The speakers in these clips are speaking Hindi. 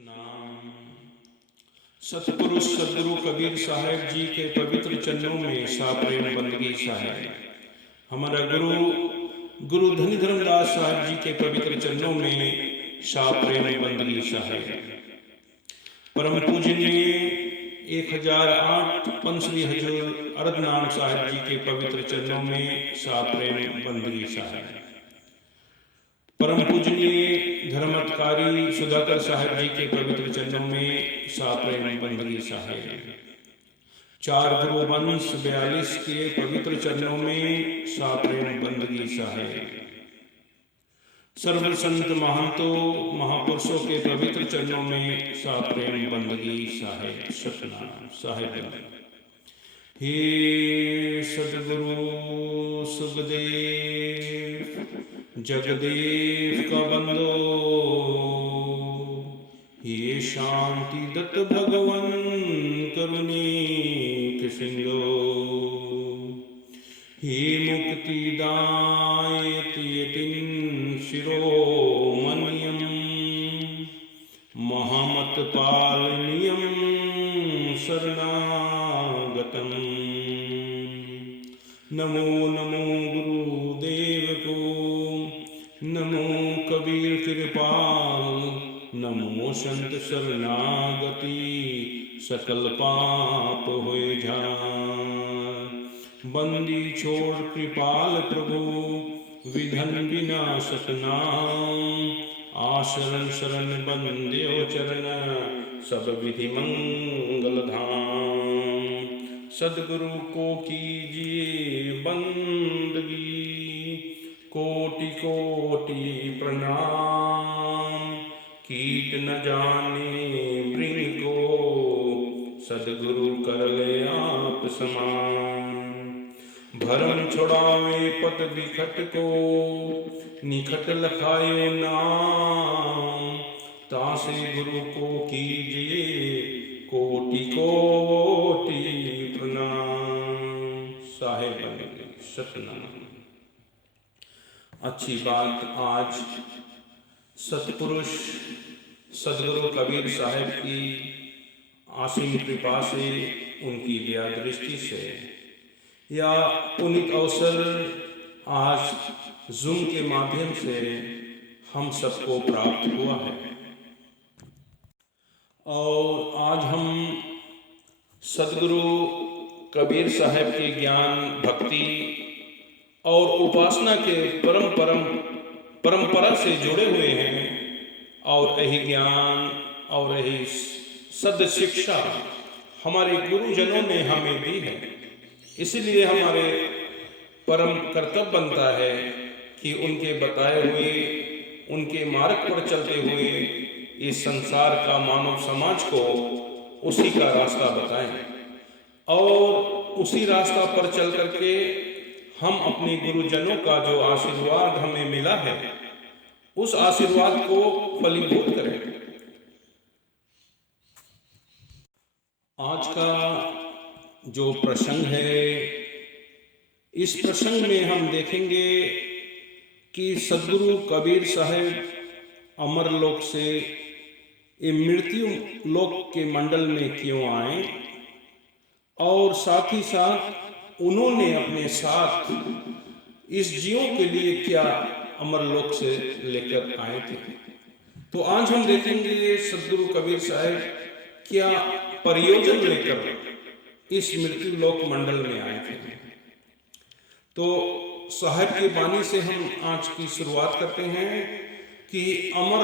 सतनाम। सतपुरुष सदगुरु कबीर साहेब जी के पवित्र चरणों में साप्रेम बंदगी साहेब। हमारा गुरु धनी धर्मदास साहब जी के पवित्र चरणों में साप्रेम बंदगी साहेब। परम पूजनीय 1008 पंसरी हजूर अर्धनाम साहिब जी के पवित्र चरणों में साप्रेम बंदगी साहेब। परम पूजनीय धर्मत्कारी सुधाकर साहिब जी के पवित्र चरणों में साप्रेम बंदगी साहेब। चार गुरु वंश 42 के पवित्र चरणों में साप्रेम बंदगी साहेब। सर्व संत महंतों महापुरुषों के पवित्र चरणों में साप्रेम बंदगी साहेब। सतनाम साहेब। हे सदगुरु सुखदेव जगदेव का बंदो, हे शांति दत्त भगवन करुणीक सिंधो, हे मुक्ति दायति यतिन शिरोमणियम, महामत पालनीयम शरणागतम। नमो नमो गुरुदेव को, नमो कबीर कृपाल, नमो संत शरणागति सकल पाप होए जान। बंदी छोड़ कृपाल प्रभु विधन विनाशक नाम, आशरण शरण बंद्यो चरण सब विधि मंगल धाम। सदगुरु को कीजिए बंदगी कोटि कोटि प्रणाम, कीट न जाने मृग को सदगुरु कर ले आप समान। भरम छुड़ावे पत विखट को निखट लखाए नाम, तासे गुरु को कीजिए कोटि कोटि प्रणाम। साहेब सतनाम। अच्छी बात, आज सतपुरुष सदगुरु कबीर साहेब की असीम कृपा से, उनकी दया दृष्टि से या पुनीत अवसर आज जूम के माध्यम से हम सबको प्राप्त हुआ है। और आज हम सदगुरु कबीर साहेब के ज्ञान भक्ति और उपासना के परंपरा से जुड़े हुए हैं, और यही ज्ञान और यही सद शिक्षा हमारे गुरुजनों ने हमें दी है। इसलिए हमारे परम कर्तव्य बनता है कि उनके बताए हुए, उनके मार्ग पर चलते हुए इस संसार का मानव समाज को उसी का रास्ता बताएं, और उसी रास्ता पर चल करके हम अपने गुरुजनों का जो आशीर्वाद हमें मिला है, उस आशीर्वाद को फलीभूत करें। आज का जो प्रसंग है, इस प्रसंग में हम देखेंगे कि सदगुरु कबीर साहेब अमर लोक से ये मृत्यु लोक के मंडल में क्यों आए, और साथ ही साथ उन्होंने अपने साथ इस जीवों के लिए क्या अमर लोक से लेकर आए थे। तो आज हम देखेंगे सदगुरु कबीर साहेब क्या प्रयोजन लेकर इस मृत्यु लोक मंडल में आए थे। तो साहेब की वाणी से हम आज की शुरुआत करते हैं कि अमर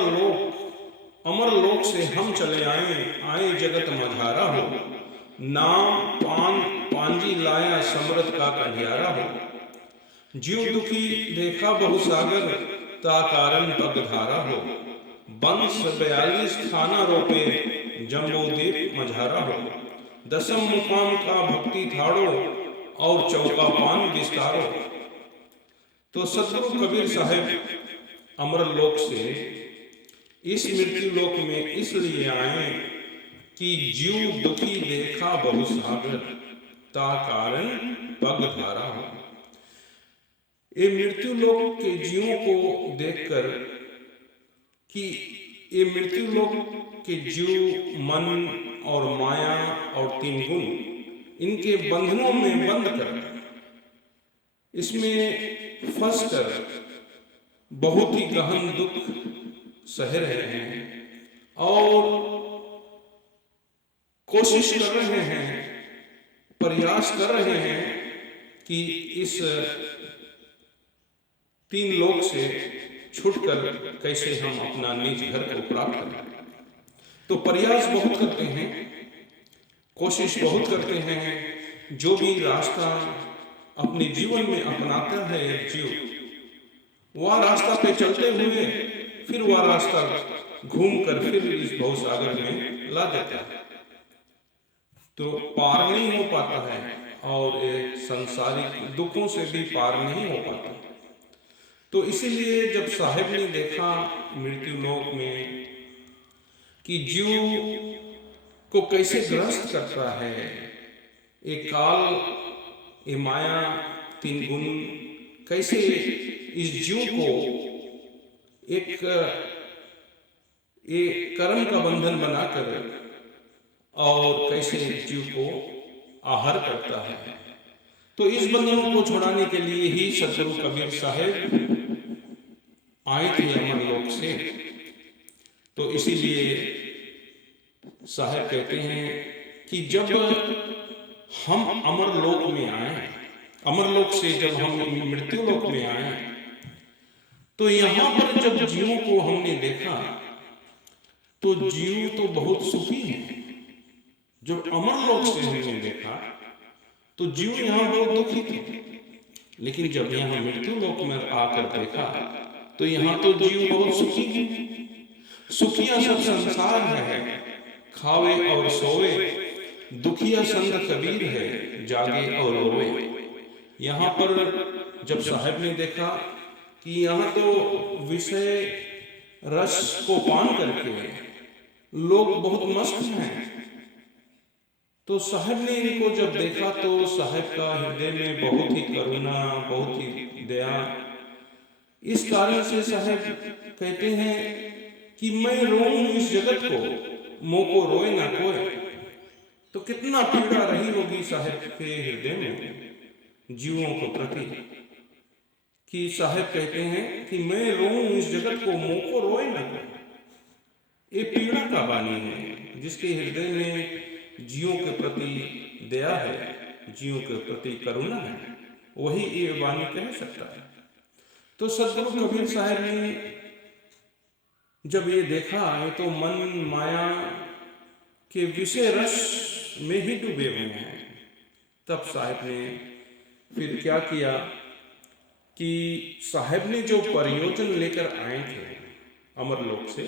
लोक से हम चले आए जगत मझारा हो, नाम पांजी लाया समृत का कंडियारा हो। जीव दुखी देखा बहु सागर, ता कारण पगधारा हो। वंश 42 खाना रोपे, जम्बूद्वीप मझारा हो। दसम मुकाम का भक्ति थाड़ो, और चौका पान विस्तारो। तो सदगुरु कबीर साहेब अमर लोक से इस मृत्यु लोक में इसलिए आए कि जीव दुखी देखा बहु सागर, ता कारण पगधारा हो। ये मृत्यु लोक के जीवों को देखकर कि ये मृत्यु लोक के जीव, मन और माया और 3 गुण, इनके बंधनों में बंद कर, इसमें फंस कर बहुत ही गहन दुख सह रहे हैं और कोशिश कर रहे हैं, प्रयास कर रहे हैं कि इस 3 लोक से छूटकर कैसे हम अपना निज घर को प्राप्त करें। तो प्रयास बहुत करते हैं, कोशिश बहुत करते हैं। जो भी रास्ता अपने जीवन में अपनाता है एक जीव, वह रास्ता पे चलते हुए फिर वह रास्ता घूमकर फिर इस भवसागर में ला देता है, तो पार नहीं हो पाता है और एक सांसारिक दुखों से भी पार नहीं हो पाता। तो इसीलिए जब साहेब ने देखा मृत्यु लोक में कि जीव को कैसे ग्रस्त करता है एक काल, ये माया, 3 गुण कैसे इस जीव को एक कर्म का बंधन बनाकर और कैसे जीव को आहार करता है। तो इस बंधनों को छुड़ाने के लिए ही सदगुरु कबीर साहब आए थे अमर लोक से। तो इसीलिए साहब कहते हैं कि जब हम अमर लोक में आए, अमर लोक से जब हम मृत्यु लोक में आए, तो यहाँ पर जब जीवों को हमने देखा तो जीव तो बहुत सुखी हैं। जब अमर लोक से हमने देखा तो जीव यहाँ बहुत दुखी थे, लेकिन जब यहाँ मृत्यु लोक में आकर देखा तो यहाँ तो जीव बहुत सुखी हैं। सुखिया सब संसार है, खावे और सोवे, दुखिया संग कबीर है, जागे और रोवे। यहाँ पर जब साहब ने देखा कि यहाँ तो विषय रस को पान करके लोग बहुत मस्त हैं, तो साहब ने इनको जब देखा तो साहब का हृदय में बहुत ही करुणा, बहुत ही दया। इस कारण से साहब कहते हैं कि मैं रोऊं इस जगत को, मोको रोए ना कोई। तो कितना पीड़ा रही होगी साहब के हृदय में जीवों को प्रति, कि साहब कहते हैं कि मैं रोऊं इस जगत को, मोको रोए ना कोई। ये पीड़ा का वाणी है, जिसके हृदय में जीवों के प्रति दया है, जीवों के प्रति करुणा है, वही ये वाणी कह सकता है। तो सदगुरु कबीर साहब ने जब ये देखा, ये तो मन माया के विषय रस में ही डूबे हुए हैं, तब साहब ने फिर क्या किया कि साहब ने जो प्रयोजन लेकर आए थे अमरलोक से,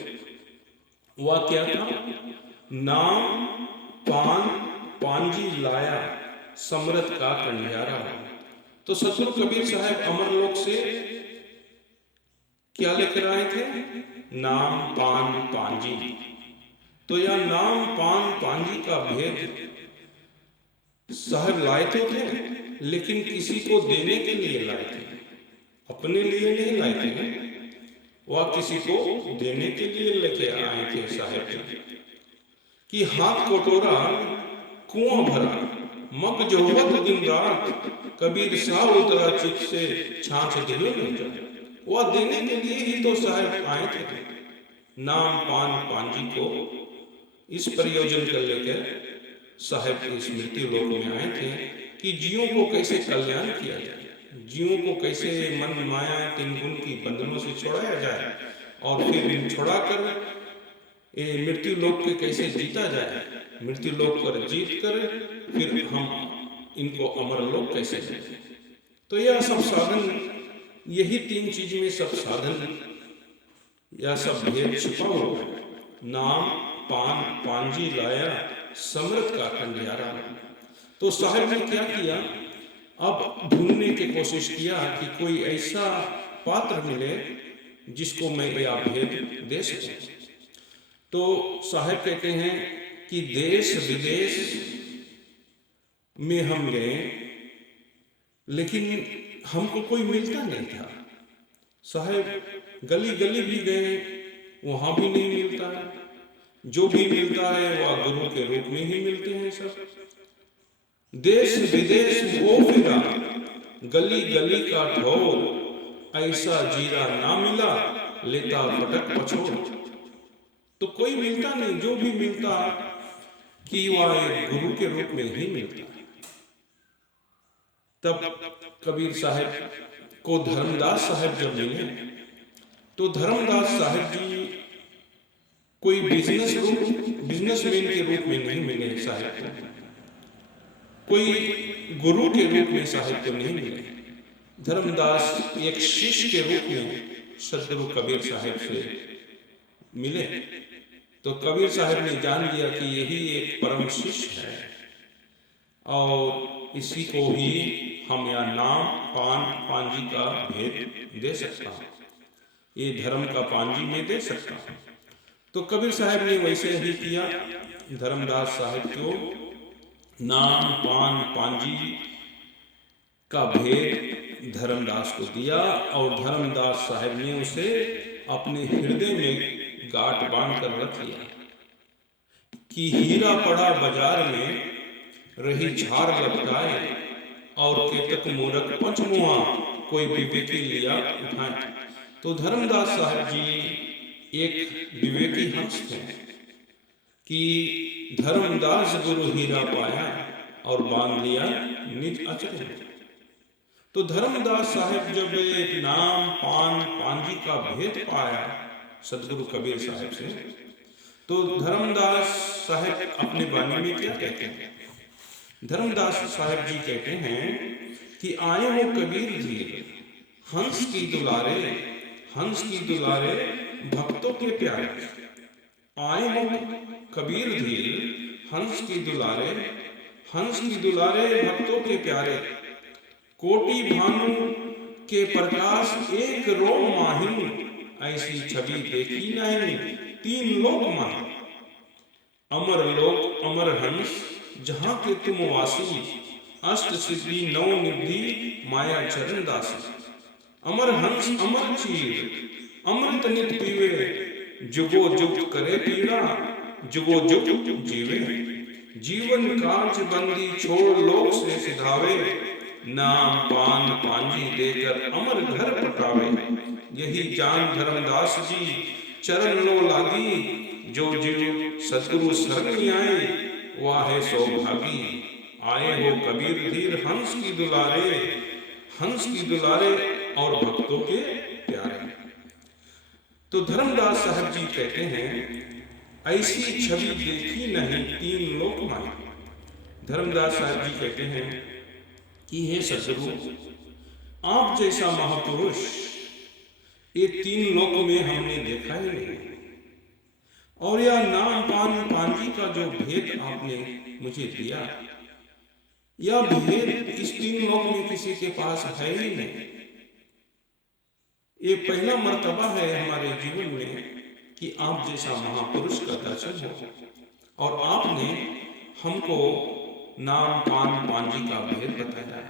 वह क्या था? नाम पान पांजी लाया, समरथ का कंडियारा। तो सदगुरु कबीर साहब अमरलोक से क्या लेकर आए थे? नाम पान पांजी। तो यह नाम पान पांजी का भेद साहब लाए तो थे, लेकिन किसी को देने के लिए लाए थे, अपने लिए नहीं लाए थे। वह किसी को देने के लिए लेके आए थे साहब कि हाथ कोटोरा कुआं भरा, मग जोहत दिन रात, कबीर साहब उतरा चित से छाछ दिलो नहीं। वह देने के लिए ही तो साहब आए थे, नाम पान पांजी को इस प्रयोजन कर लेकर साहब इस मृत्यु लोक में आए थे कि जीवों को कैसे कल्याण किया जाए, जीवों को कैसे मन माया 3 गुण की बंधनों से छुड़ाया जाए और फिर छुड़ाकर ये मृत्यु लोक के कैसे जीता जाए, मृत्यु लोक पर जीत कर फिर हम इनको अमर लोक कैसे दें। तो यह सब साधन, यही 3 चीज में सब साधन या सब भेद छुपा हुआ है। नाम पान पांजी लाया, समृत का कंडियारा। तो साहब ने क्या किया, अब ढूंढने की कोशिश किया कि कोई ऐसा पात्र मिले जिसको मैं यह भेद दे सकूं। तो साहब कहते हैं कि देश विदेश में हम गए, लेकिन हमको कोई मिलता नहीं था। साहब गली गली भी गए, वहां भी नहीं मिलता है। जो भी मिलता है वह गुरु के रूप में ही मिलते हैं सब। देश विदेश वो फिरा, गली गली का ठोर, ऐसा जीरा ना मिला, लेता फटक पछोड़। तो कोई मिलता नहीं, जो भी मिलता कि वह एक गुरु के रूप में ही मिलता। तब कबीर साहब को धर्मदास साहब जब मिले, तो धर्मदास साहब जी कोई बिजनेसमैन के रूप में नहीं मिले साहब को, कोई गुरु के रूप में साहब को नहीं मिले। धर्मदास एक शिष्य के रूप में सदगुरु कबीर साहब से मिले। तो कबीर साहब ने जान लिया कि यही एक परम शिष्य है और इसी को ही हम या नाम पान पांजी का भेद दे सकता हूँ, ये धर्म का पांजी में दे सकता हूँ। तो कबीर साहब ने वैसे ही किया। धर्मदास साहब को नाम पान पांजी का भेद धर्मदास को दिया और धर्मदास साहब ने उसे अपने हृदय में गांठ बांध कर रख लिया कि हीरा पड़ा बाजार में, रही झार लटकाए, और केतक मूरख पंचमुआ, कोई विवेकी लिया उठाए। तो धर्मदास साहब जी एक विवेकी हंस थे कि धर्मदास गुरु हीरा पाया और बांध लिया निज अचर। तो धर्मदास साहब जब एक नाम पान पांजी का भेद पाया सदगुरु कबीर साहब से, तो धर्मदास साहब अपने बानी में क्या कहते हैं? धर्मदास साहब जी कहते हैं कि आए हो कबीर जी हंस की दुलारे, हंस की दुलारे भक्तों के प्यारे। आए हो कबीर जी हंस की दुलारे, हंस की दुलारे भक्तों के प्यारे। कोटि भानु के प्रकाश एक रोम माहिन, ऐसी छवि देखी नहीं तीन लोक माहिन। अमर लोक अमर हंस जहाँ के तुम वासी, अष्ट सिद्धि नौ निधि माया चरण दासी। अमर हंस अमर चीर, अमृत नित पीवे, जुगो जुग करे पीड़ा, जुगो जुग जीवे। जीवन कांच बंदी छोड़ लोक से सिधावे, नाम पान पांजी देकर अमर घर पटावे। यही जान धर्मदास जी चरण लो लागी, जो जीव सतगुरु शरण आए वाहे सौभागी। आए हो कबीर धीर हंस की दुलारे, हंस की दुलारे और भक्तों के प्यारे। तो धर्मदास साहब जी कहते हैं ऐसी छवि देखी नहीं तीन लोक माए। धर्मदास साहब जी कहते हैं कि हे सदगुरु, आप जैसा महापुरुष ये तीन लोक में हमने देखा ही नहीं, और यह नाम पान पांजी का जो भेद आपने मुझे दिया, यह भेद इस तीन लोक में किसी के पास है ही नहीं। ये पहला मर्तबा है हमारे जीवन में कि आप जैसा महापुरुष का दर्शन हो और आपने हमको नाम पान पांजी का भेद बताया।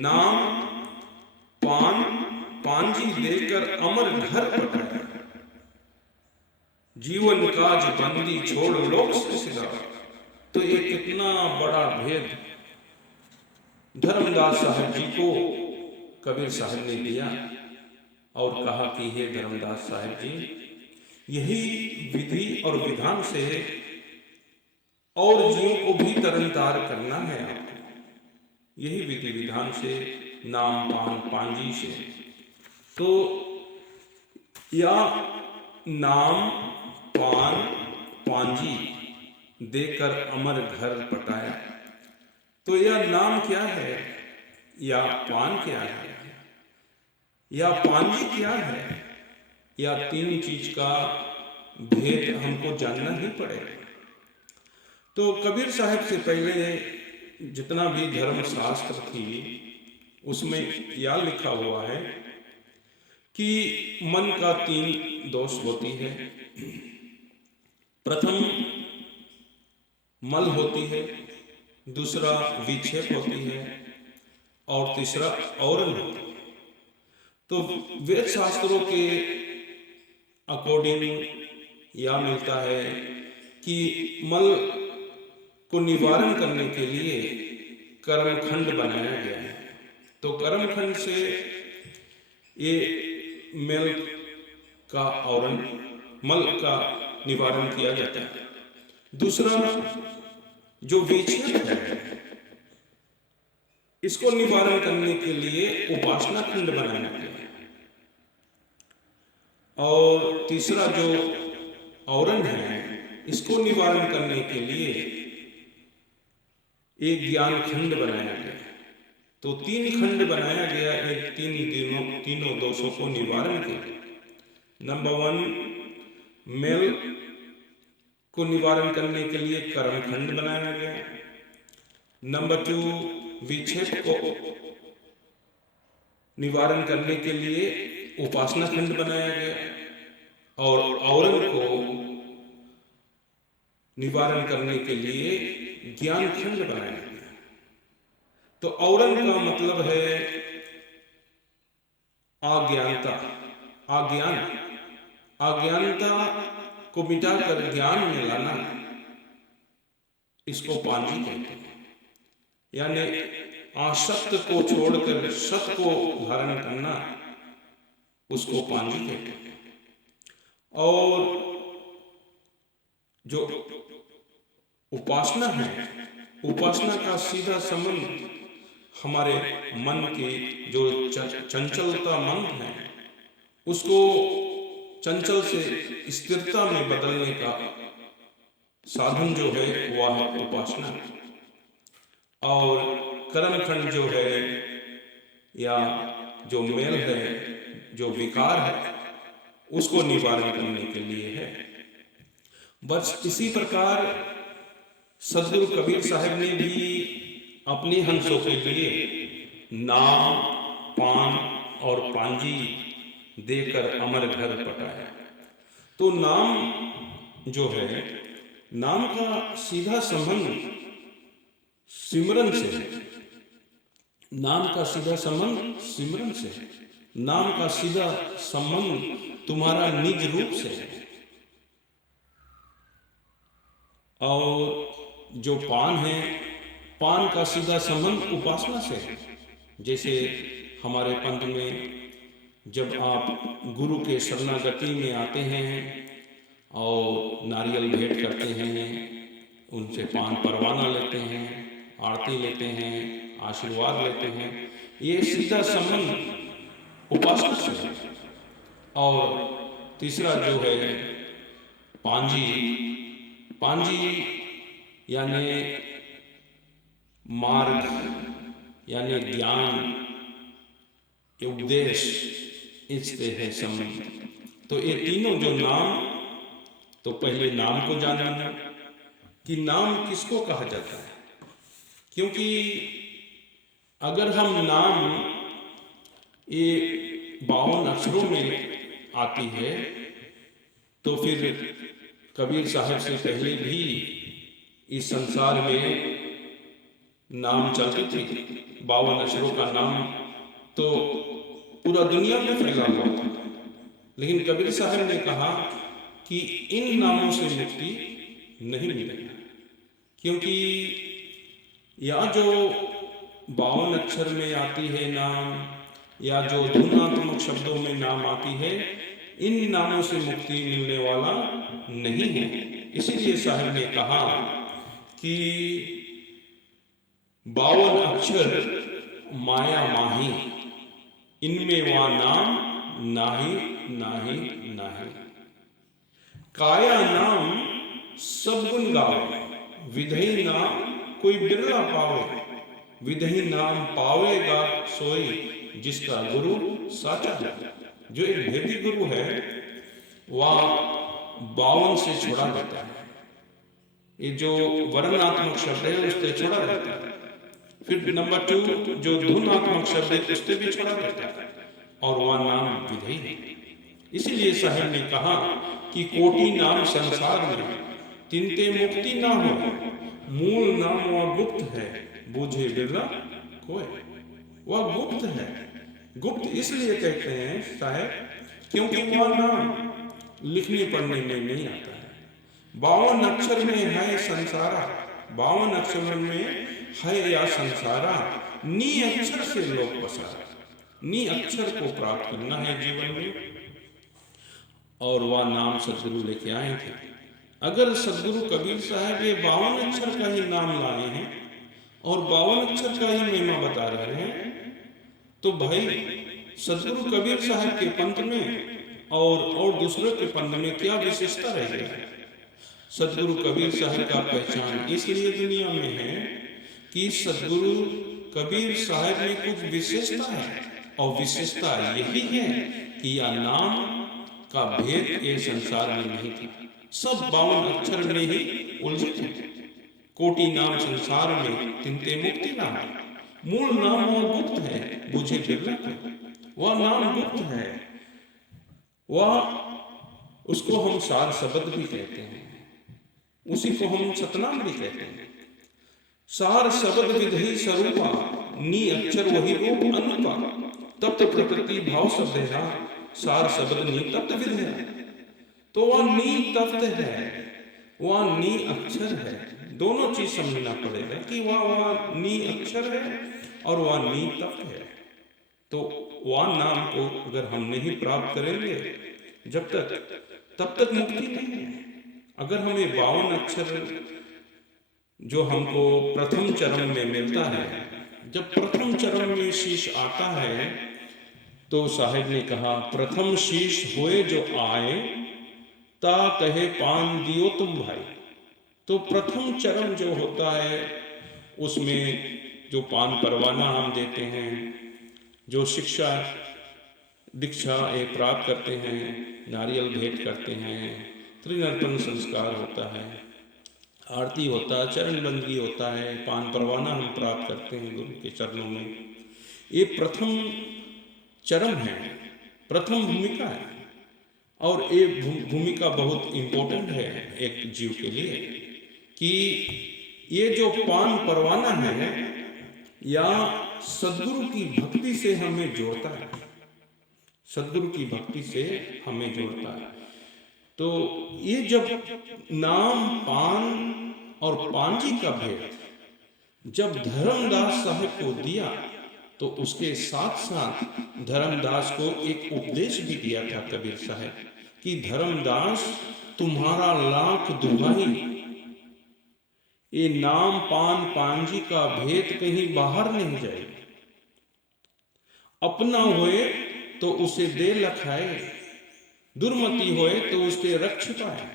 नाम पान पांजी देकर अमर घर पटाया, जीवन काज बंदी छोड़ लोक से सिधा। तो ये कितना बड़ा भेद धर्मदास साहब जी को कबीर साहब ने दिया और कहा कि हे धर्मदास साहब जी, यही विधि और विधान से और जीवों को भी तरनतार करना है आपको, यही विधि विधान से नाम पान पांजी से। तो या नाम पान पांजी देकर अमर घर पटाया। तो यह नाम क्या है या पान क्या है या पांजी क्या है, या तीन चीज का भेद हमको जानना ही पड़ेगा। तो कबीर साहब से पहले जितना भी धर्म शास्त्र थी उसमें यह लिखा हुआ है कि मन का तीन दोष होती है। प्रथम मल होती है, दूसरा विक्षेप होती है और तीसरा औरण होती है। तो वेद शास्त्रों के अकॉर्डिंग या मिलता है कि मल को निवारण करने के लिए कर्मखंड बनाया गया है। तो कर्मखंड से ये मल का आवरण, मल का निवारण किया जाता है। दूसरा जो विक्षेप है, इसको निवारण करने के लिए उपासना खंड बनाया गया है। और तीसरा जो आवरण है, इसको निवारण करने के लिए एक ज्ञान खंड बनाया गया। तो 3 खंड बनाया गया है तीनों दोषों को निवारण के लिए। नंबर 1, मेल को निवारण करने के लिए कर्म खंड बनाया गया। नंबर 2, विक्षेप को निवारण करने के लिए उपासना खंड बनाया गया। और आवरण को निवारण करने के लिए ज्ञान खंड बनाया गया। तो आवरण का मतलब है अज्ञानता, अज्ञानता को मिटाकर ज्ञान में लाना, इसको पांजी कहते हैं। यानी आसक्त को छोड़कर सत को धारण करना, उसको पांजी कहते हैं। और जो उपासना है, उपासना का सीधा संबंध हमारे मन के जो चंचलता मन है, उसको चंचल से स्थिरता में बदलने का साधन जो है वह है उपासना। और कर्मखंड जो है या जो मेल है, जो विकार है, उसको निवारण करने के लिए है। बस इसी प्रकार सदगुरु कबीर साहब ने भी अपने हंसों के लिए नाम, पान और पांजी देकर अमर घर पटाया। तो नाम जो है, नाम का सीधा संबंध सिमरन से है। नाम का सीधा संबंध सिमरन से है। नाम का सीधा संबंध तुम्हारा निज रूप से है। और जो पान है, पान का सीधा संबंध उपासना से है। जैसे हमारे पंथ में जब आप गुरु के शरणागति में आते हैं और नारियल भेंट करते हैं, उनसे पान परवाना लेते हैं, आरती लेते हैं, आशीर्वाद लेते हैं, ये सीधा संबंध उपासना से है। और तीसरा जो है पांजी, पांजी यानी मार्ग, यानी ज्ञान, उपदेश, इससे है संबंध। तो ये तीनों जो नाम, तो पहले नाम को जानना कि नाम किसको कहा जाता है। क्योंकि अगर हम नाम ये 52 अक्षरों में आती है, तो फिर कबीर साहब से पहले भी इस संसार में नाम चलती थी। 52 अक्षरों का नाम तो पूरा दुनिया में फैला हुआ था। लेकिन कबीर साहब ने कहा कि इन नामों से मुक्ति नहीं मिलेगी, क्योंकि या जो 52 अक्षर में आती है नाम, या जो धुनात्मक शब्दों में नाम आती है, इन नामों से मुक्ति मिलने वाला नहीं है। इसीलिए साहब ने कहा कि 52 अक्षर माया माही, इनमें वह नाम नाही नाही नाही। काया नाम सब गुण गावे, विधि नाम कोई बिरला पावे। विधि नाम पावेगा सोई, जिसका गुरु साचा है। जो एक भेदी गुरु है, वह 52 से छुड़ा देता है। ये जो वर्णात्मक शब्द है उससे छुड़ा देता है। फिर नंबर 2 जो धुनात्मक शब्द है उससे भी छुड़ा देता है, और वह नाम विधि है। इसीलिए साहब ने कहा कि कोटि नाम संसार में तिनते मुक्ति ना हो, मूल नाम वह गुप्त है, बूझे बिरला कोई। वह गुप्त है। गुप्त इसलिए कहते हैं साहब क्योंकि वह नाम लिखने पढ़ने में नहीं आता है। 52 अक्षर में है संसारा, 52 अक्षर में है या संसारा, नी अक्षर से लोक पसारा। नी अक्षर को प्राप्त करना है जीवन में, और वह नाम सदगुरु लेके आए थे। अगर सदगुरु कबीर साहब ये 52 अक्षर का ही नाम लाए हैं और 52 अक्षर का ही महिमा बता रहे हैं, तो भाई सदगुरु कबीर साहब के पंथ में और दूसरों के पंथ में क्या विशेषता रह गई है? सदगुरु कबीर साहब का पहचान इसलिए दुनिया में है कि सदगुरु कबीर साहब में कुछ विशेषता है, और विशेषता यही है कि यह नाम का भेद ये संसार में नहीं था। सब 52 अक्षर में ही उलझे थे। कोटि नाम संसार में तिनते मुक्ति नाम, मूल नाम वह गुप्त है, बुझे बिरला को। वह नाम गुप्त है, वह उसको हम सार शब्द भी कहते हैं, उसी को हम सतनाम भी कहते हैं। सार शब्द विधि स्वरूपा, नी अक्षर वही रूप अनुपा, तप्त प्रकृति भाव शब्द है, सार शब्द नी तप्त विध है। तो वह नी तप्त है, वह नी अक्षर है। दोनों चीज समझना पड़ेगा कि वह नी अक्षर है और वह नी तप्त है। तो वह नाम को अगर हम नहीं प्राप्त करेंगे जब तब तक मुक्ति नहीं है। अगर हमें 52 अक्षर जो हमको प्रथम चरण में मिलता है, जब प्रथम चरण में शीश आता है तो साहिब ने कहा, प्रथम शीश होए जो आए, ता कहे पान दियो तुम भाई। तो प्रथम चरण जो होता है उसमें जो पान परवाना हम देते हैं, जो शिक्षा दीक्षा प्राप्त करते हैं, नारियल भेंट करते हैं, त्रिनर्तन संस्कार होता है, आरती होता है, चरण बंदगी होता है, पान परवाना हम प्राप्त करते हैं गुरु के चरणों में। ये प्रथम चरण है, प्रथम भूमिका है, और ये भूमिका बहुत इम्पोर्टेंट है एक जीव के लिए कि ये जो पान परवाना है या सदगुरु की भक्ति से हमें जोड़ता है, सदगुरु की भक्ति से हमें जोड़ता है। तो ये जब नाम पान और पांजी का भेद जब धर्मदास साहब को दिया, तो उसके साथ साथ धर्मदास को एक उपदेश भी दिया था कबीर साहब कि धर्मदास तुम्हारा लाख दुहाई, ये नाम पान पांजी का भेद कहीं बाहर नहीं जाए। अपना होए तो उसे दे लखाए, दुर्मति होए तो उसके रख छिपाए।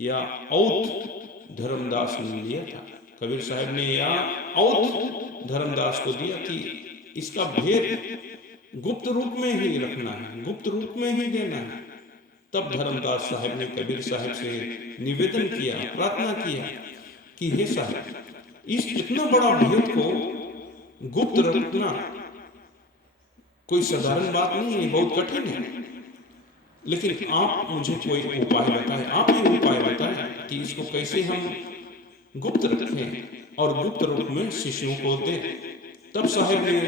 या औत धर्मदास ने लिया था, कबीर साहब ने या औत धर्मदास को दिया कि इसका भेद गुप्त रूप में ही रखना है, गुप्त रूप में ही देना है। तब धर्मदास साहब ने कबीर साहब से निवेदन किया, प्रार्थना किया कि हे साहब, इस इतना बड़ा भेद को गुप्त रखना कोई साधारण बात नहीं है, बहुत कठिन है, लेकिन आप मुझे कोई उपाय बताएं, आप ही उपाय बताएं कि इसको कैसे हम गुप्त रखें और गुप्त रूप में शिष्यों को दें। तब साहब ने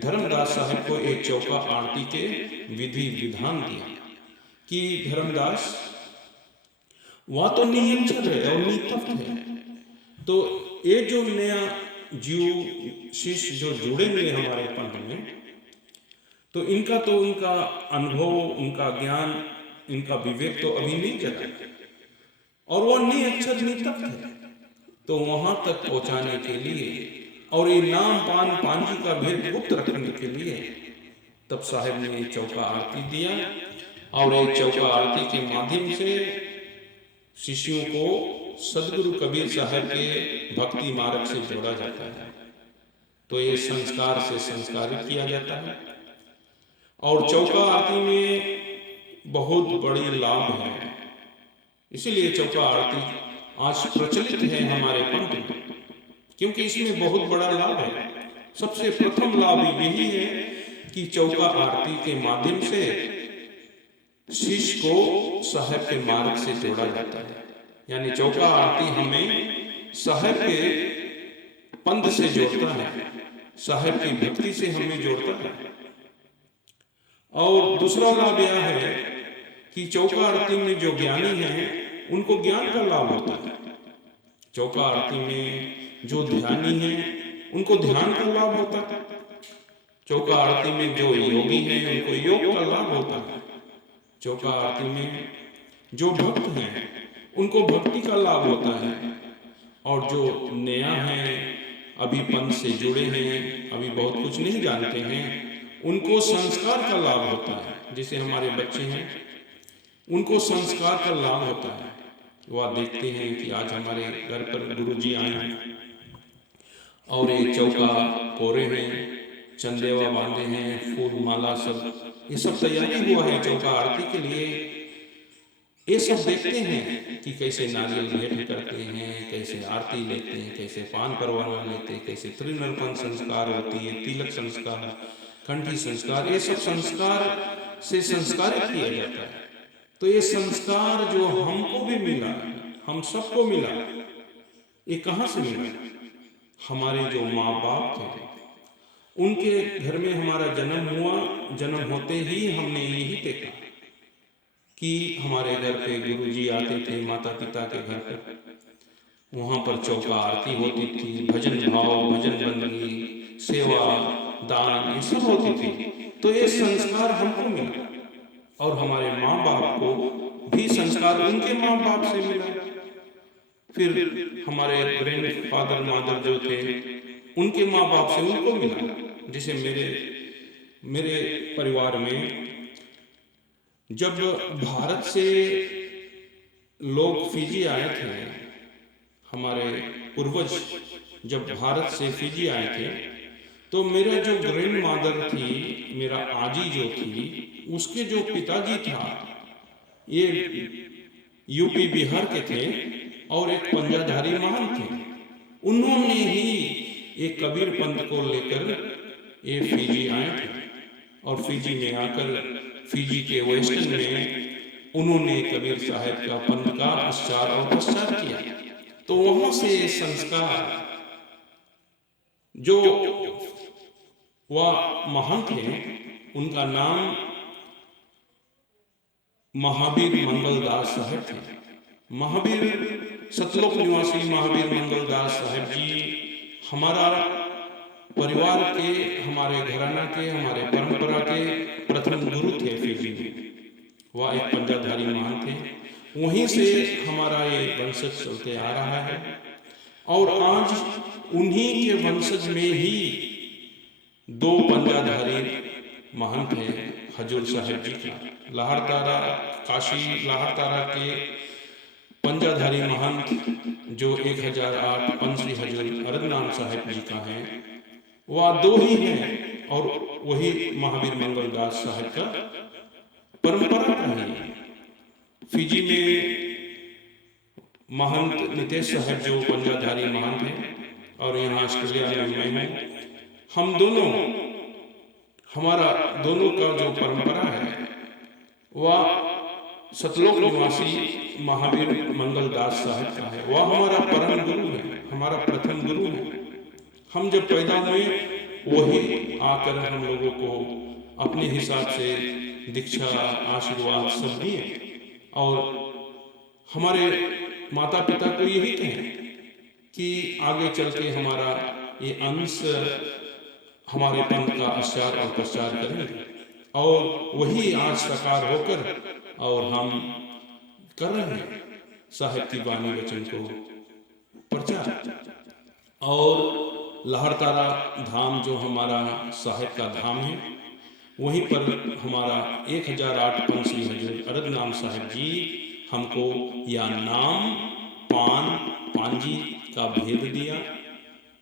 धर्मदास साहब को एक चौका आरती के विधि विधान दिया कि धर्मदास वह तो नियंत्रण है और नितप्त है, तो ये जो नया जीव शिष्य जो जुड़ेंगे हमारे पंथ में, तो इनका तो उनका अनुभव, उनका ज्ञान, इनका विवेक तो अभी नहीं जगा, और वह निअक्षर नितप्त है। तो वहां तक पहुंचाने के लिए और ये नाम पान पांजी का भेद गुप्त रखने के लिए तब साहब ने चौका आरती दिया, और एक चौका आरती के माध्यम से शिष्यों को सदगुरु कबीर साहब के भक्ति मार्ग से जोड़ा जाता है। तो ये संस्कार से संस्कारित किया जाता है, और चौका आरती में बहुत बड़ी लाभ है, इसीलिए चौका आरती आज प्रचलित है हमारे पंथ में, क्योंकि इसमें बहुत बड़ा लाभ है। सबसे प्रथम लाभ यही है कि चौका आरती के माध्यम से शिष्य को साहब के मार्ग से जोड़ा जाता है। यानी चौका आरती हमें साहब के पंथ से जोड़ता है, साहब की भक्ति से हमें जोड़ता है। और दूसरा लाभ यह है कि चौका आरती में जो ज्ञानी हैं उनको ज्ञान का लाभ होता है, चौका आरती में जो ध्यानी हैं उनको ध्यान का लाभ होता है, चौका आरती में जो योगी हैं उनको योग का लाभ होता है, चौका आरती में जो भक्त हैं उनको भक्ति का लाभ होता है, और जो नया है, अभी पंथ से जुड़े हैं, अभी बहुत कुछ नहीं जानते हैं, उनको संस्कार का लाभ होता है। जैसे हमारे बच्चे हैं उनको संस्कार का लाभ होता है। वह देखते हैं कि आज हमारे घर पर गुरुजी आए हैं और एक चौका पोरे हैं, चंदेवा बांधे हैं, फूल माला सब ये सब तैयारी हुआ है चौका आरती के लिए। ये सब देखते हैं कि कैसे नारियल भेंट करते हैं, कैसे आरती लेते हैं, कैसे पान परवाना लेते हैं, कैसे त्रिनर्पण संस्कार होती है, तिलक संस्कार, कंठी संस्कार, ये सब संस्कार से संस्कारित किया जाता है। तो ये संस्कार जो हमको भी मिला, हम सबको मिला, ये कहाँ से मिला? हमारे जो माँ बाप थे उनके घर में हमारा जन्म हुआ। जन्म होते ही हमने यही देखा कि हमारे घर पे गुरुजी आते थे, माता पिता के घर पर, वहाँ पर चौका आरती होती थी, भजन भाव, भजन बंदगी, सेवा, दान, ये सब होती थी। तो ये संस्कार हमको मिला और हमारे माँ बाप को भी संस्कार उनके माँ बाप से मिला। फिर हमारे ग्रैंड फादर मदर जो थे उनके माँ बाप से उनको मिला। जैसे मेरे परिवार में जब भारत से लोग फिजी आए थे, हमारे पूर्वज जब भारत से फिजी आए थे, तो मेरा जो ग्रैंड मदर थी, मेरा आजी जो थी, उसके जो पिताजी था ये यूपी बिहार के थे और एक पंजाधारी महान थे। उन्होंने ही एक कबीर पंथ को लेकर ये फिजी आए थे और फिजी में आकर फिजी के वेस्टर्न में उन्होंने कबीर साहब का पंथ का प्रचार और प्रसार किया। तो वहां से संस्कार जो वह महान थे, उनका नाम महावीर मंगलदास साहब थे। महावीर सतलोक निवासी महावीर मंगलदास साहब जी हमारा परिवार के, हमारे घराना के, हमारे परंपरा के प्रथम गुरु थे फिजी में। वह एक पंजाधारी महान थे। वहीं से हमारा ये वंशज चलते आ रहा है और आज उन्हीं के वंशज में ही दो पंजाधारी महान थे। हजूर साहब जी का लाहड़तारा, काशी लाहड़तारा के पंजाधारी महंत जो 1008 पंश्री हजूर अरदनाम साहब जी का है, वह दो ही हैं और वही महावीर मंगलदास साहब का परंपरा का है। फिजी में महंत नितेश साहब जो पंजाधारी महंत हैं और यहाँ ऑस्ट्रेलिया में मैं हूँ। हम दोनों, हमारा दोनों का जो परंपरा है वह सतलोक निवासी महावीर मंगलदास साहब का है। वह हमारा परम गुरु है, हमारा प्रथम गुरु है। हम जब पैदा हुए वही आकर हम लोगों को अपने हिसाब से दीक्षा, आशीर्वाद सब दिए और हमारे माता पिता को यही कहें कि आगे चल के हमारा ये अंश हमारे पंथ का आचार और प्रचार करेंगे और वही आज साकार होकर और हम कर रहे हैं साहिब की वाणी वचन को प्रचार। और लाहड़तारा धाम जो हमारा साहिब का धाम है, वहीं पर हमारा 1008 पंश्री हजूर अरदनाम साहब जी हमको या नाम, पान, पांजी का भेद दिया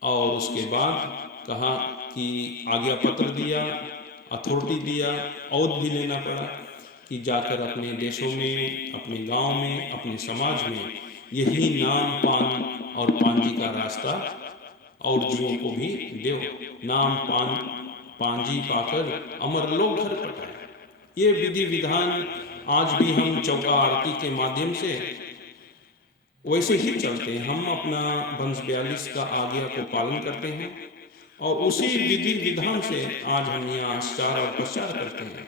और उसके बाद कहा कि आज्ञा पत्र दिया, अथॉरिटी दिया, और भी लेना पड़ा कि जाकर अपने देशों में, अपने गांव में, अपने समाज में यही नाम, पान और पांजी का रास्ता और जीवों को भी दो। नाम, पान, पांजी पाकर अमर लोग घर पटाए। ये विधि विधान आज भी हम चौका आरती के माध्यम से वैसे ही चलते हैं। हम अपना वंश 42 का आज्ञा को पालन करते हैं और उसी विधि विधान से आज हम यहाँ आचार और प्रचार करते हैं।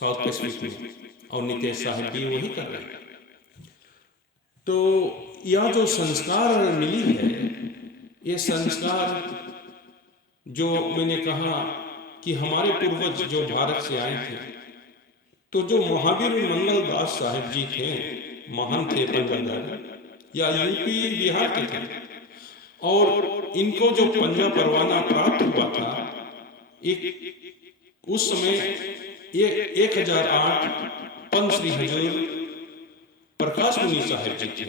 साउथ पैसिफिक में, और नितेश साहब भी वही कर रहे हैं। तो यह जो संस्कार मिली है, ये संस्कार जो मैंने कहा कि हमारे पूर्वज जो भारत से आए थे, तो जो महावीर मंगल दास साहब जी थे, महान थे पंजाब या यूपी बिहार के थे, और इनको जो पंजा परवाना प्राप्त हुआ था, एक उस समय 1008 पंच श्री हजूर प्रकाश मुनि साहब जी थे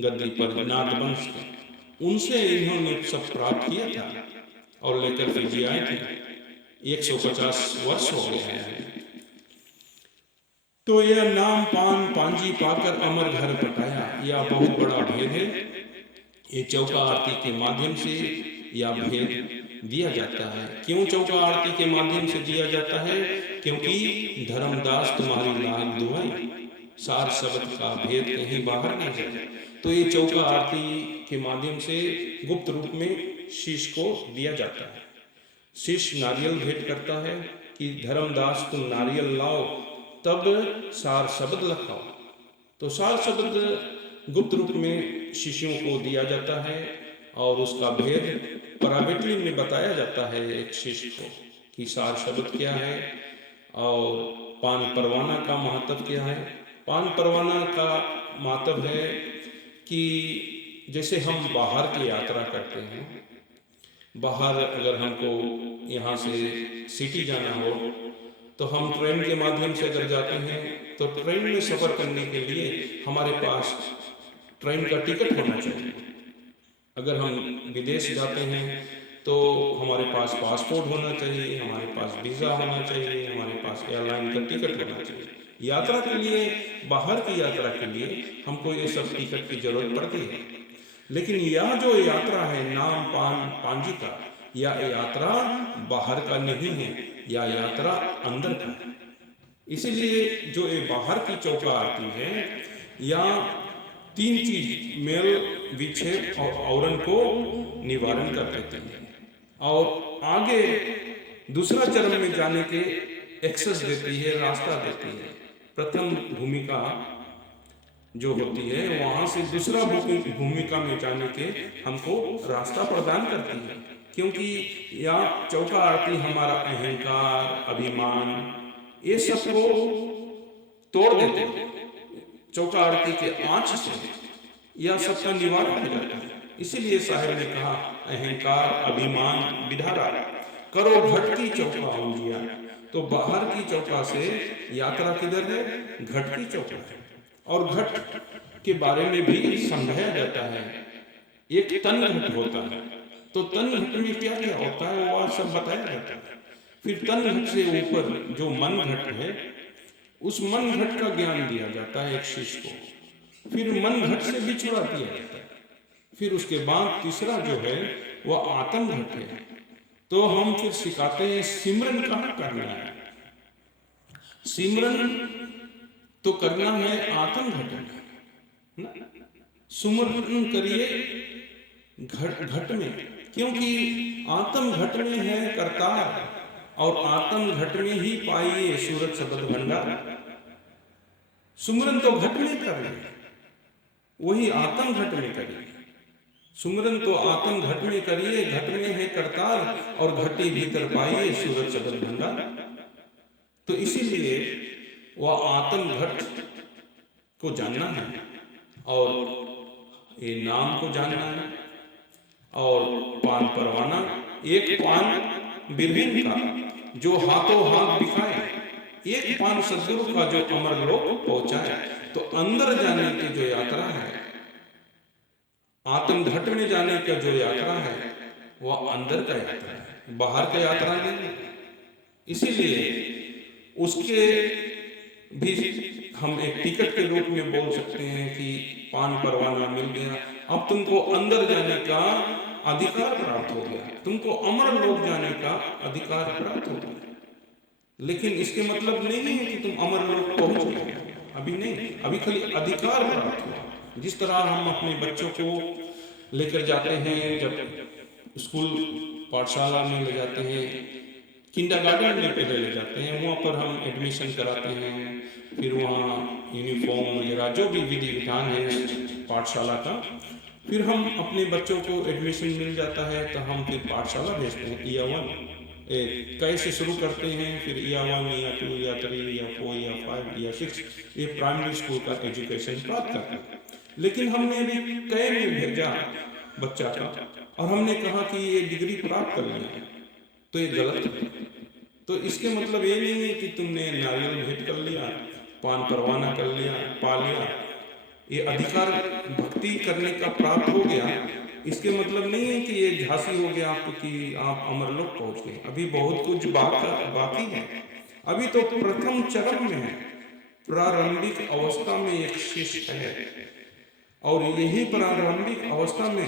गद्दी पर, नागवंश के, उनसे इन्होंने सब प्राप्त किया था और लेकर फिर जी आए थे। 150 वर्ष हो गए हैं। तो यह नाम पान पांजी पाकर अमर घर पटाया, यह बहुत बड़ा भेद है। ये चौका आरती के माध्यम से यह भेद दिया जाता है। क्यों चौका आरती के माध्यम से दिया जाता है? क्योंकि धर्मदास तुम्हारी लाल दुआई, सार शब्द का भेद कहीं बाहर नहीं जाए। तो ये चौका आरती के माध्यम से गुप्त रूप में शिष्य को दिया जाता है। शिष्य नारियल भेंट करता है कि धर्मदास तुम नारियल लाओ, तब सार शब्द लखाओ। तो सार शब्द गुप्त रूप में शिष्यों को दिया जाता है और उसका भेद प्राइवेटली में बताया जाता है एक शिष्य को कि सार शब्द क्या है और पान परवाना का महत्व क्या है। पान परवाना का महत्व है कि जैसे हम बाहर की यात्रा करते हैं, बाहर अगर हमको यहाँ से सिटी जाना हो तो हम ट्रेन के माध्यम से अगर जाते हैं, तो ट्रेन में सफ़र करने के लिए हमारे पास ट्रेन का टिकट होना चाहिए। अगर हम विदेश जाते हैं तो हमारे पास पासपोर्ट होना चाहिए, हमारे पास वीज़ा होना चाहिए, हमारे पास एयरलाइन का टिकट होना चाहिए। यात्रा के लिए, बाहर की यात्रा के लिए हमको ये सब टिकट की जरूरत पड़ती है। लेकिन यह जो यात्रा है नाम पान पांजी का, यह यात्रा बाहर का नहीं है, यह यात्रा अंदर का है। इसीलिए जो ये बाहर की चौका आरती है, या 3 चीज मेल विक्षेप और आवरण को निवारण कर देती है और आगे दूसरा चरण में जाने के एक्सेस देती है, रास्ता देती है। प्रथम भूमिका जो होती है वहां से दूसरा भूमिका में जाने के हमको रास्ता प्रदान करती है, क्योंकि यह चौका आरती हमारा अहंकार, अभिमान, ये सब को तोड़ देते हैं। चौका आरती के आंच से यह सबका निवारण हो जाता है। इसीलिए साहिब ने कहा अहंकार अभिमान विधारा करो घट की चौका उजिया। तो बाहर की चौका से यात्रा किधर है? घट की चौका है। और घट के बारे में भी समझाया जाता है। एक तन घट होता है, तो तन घट में क्या क्या होता है वह सब बताया जाता है। फिर तन घट से ऊपर जो मन घट है, उस मन घट का ज्ञान दिया जाता है एक शिष्य को। फिर मन घट से बिछुड़ा दिया जाता है। फिर उसके बाद तीसरा जो है वह आत्म घट है। तो हम फिर सिखाते हैं सिमरन कहाँ करना है। सिमरन तो करना है आत्म घट में, सुमरन करिए घट में, क्योंकि आत्म घट में है करतार और आत्म घट में ही पाइए सूरज शब्द भंडार। सुमरन तो घट में कर रहे, वही आत्म घट में करिए। सुमरन तो आत्म घट में करिए, घट में है करतार और घटी भीतर पाइए सूरज शब्द भंडार। तो इसीलिए वह आत्म घट को जानना है और ये नाम को जानना है। और पान परवाना, एक पान बिरहिन का जो हाथों हाथ दिखाए, एक पान सदगुरु का जो अमर लोक पहुंचाए। तो अंदर जाने की जो यात्रा है, आत्म घट में जाने का जो यात्रा है, वह अंदर का यात्रा है, बाहर का यात्रा नहीं। इसीलिए उसके भी हम एक टिकट के रूप में बोल सकते हैं कि पान परवाना मिल गया, अब तुमको अंदर जाने का अधिकार प्राप्त हो गया, तुमको अमर लोक जाने का अधिकार प्राप्त हो गया। लेकिन इसके मतलब नहीं है कि तुम अमर लोक पहुंच गए, अभी नहीं, अभी खाली अधिकार प्राप्त हुआ। जिस तरह हम अपने बच्चों को लेकर जाते हैं, जब स्कूल पाठशाला में ले जाते हैं किंडरगार्टन में पहले ले जाते हैं, वहाँ पर हम एडमिशन कराते हैं, फिर वहाँ यूनिफॉर्म वगैरह जो भी विधि विधान है पाठशाला का, फिर हम अपने बच्चों को एडमिशन मिल जाता है तो हम फिर पाठशाला भेजते हैं। ईयर 1 कैसे शुरू करते हैं, फिर year 1 year 2 year 3 year 4 year 5 year 6 ये प्राइमरी स्कूल का एजुकेशन प्राप्त करते हैं। लेकिन हमने अभी कै में भेजा बच्चा का और हमने कहा कि ये डिग्री प्राप्त कर लिया, तो ये गलत है। तो इसके मतलब ये नहीं है कि तुमने नारियल भेंट कर लिया, पान परवाना कर लिया, पा लिया, ये अधिकार भक्ति करने का प्राप्त हो गया, इसके मतलब नहीं है कि ये झांसी हो गया आपको कि आप अमरलोक पहुंच गए। अभी बहुत कुछ बाकी है। अभी तो प्रथम चरण में है, प्रारंभिक अवस्था में एक शिष्य है, और यही प्रारंभिक अवस्था में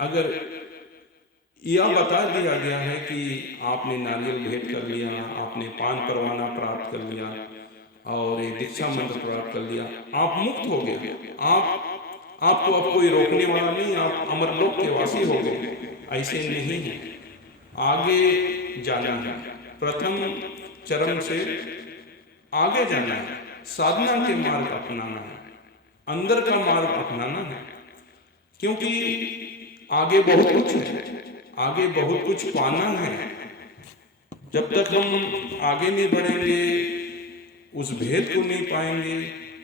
अगर यह बता दिया गया है कि आपने नारियल भेंट कर लिया, आपने पान परवाना प्राप्त कर लिया और ये दीक्षा मंत्र प्राप्त कर लिया, आप मुक्त हो गए, आपको अब कोई रोकने वाला नहीं, आप अमरलोक के वासी हो गए। ऐसे नहीं है, आगे जाना है, प्रथम चरण से आगे जाना है, साधना के मार्ग अपनाना है, अंदर का मार्ग अपनाना है, क्योंकि आगे बहुत कुछ है, आगे बहुत कुछ पाना है। जब तक हम आगे नहीं बढ़ेंगे उस भेद को नहीं पाएंगे,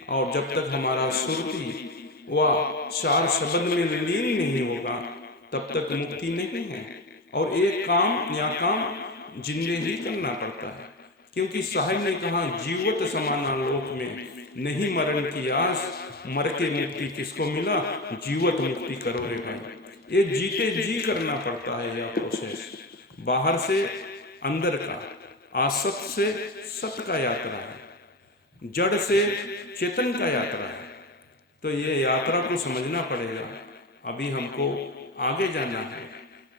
और जब तक हमारा सुरति व चार शब्द में लीन नहीं होगा तब तक मुक्ति नहीं है। और एक काम या काम जिंदे ही करना पड़ता है, क्योंकि साहिब ने कहा जीवत समाना लोक में नहीं मरण की आस, मर के मुक्ति किसको मिला, जीवत मुक्ति करो रे भाई। ये जीते जी करना पड़ता है यह प्रोसेस, बाहर से अंदर का, असत से सत का यात्रा है, जड़ से चेतन का यात्रा है। तो ये यात्रा को समझना पड़ेगा। अभी हमको आगे जाना है,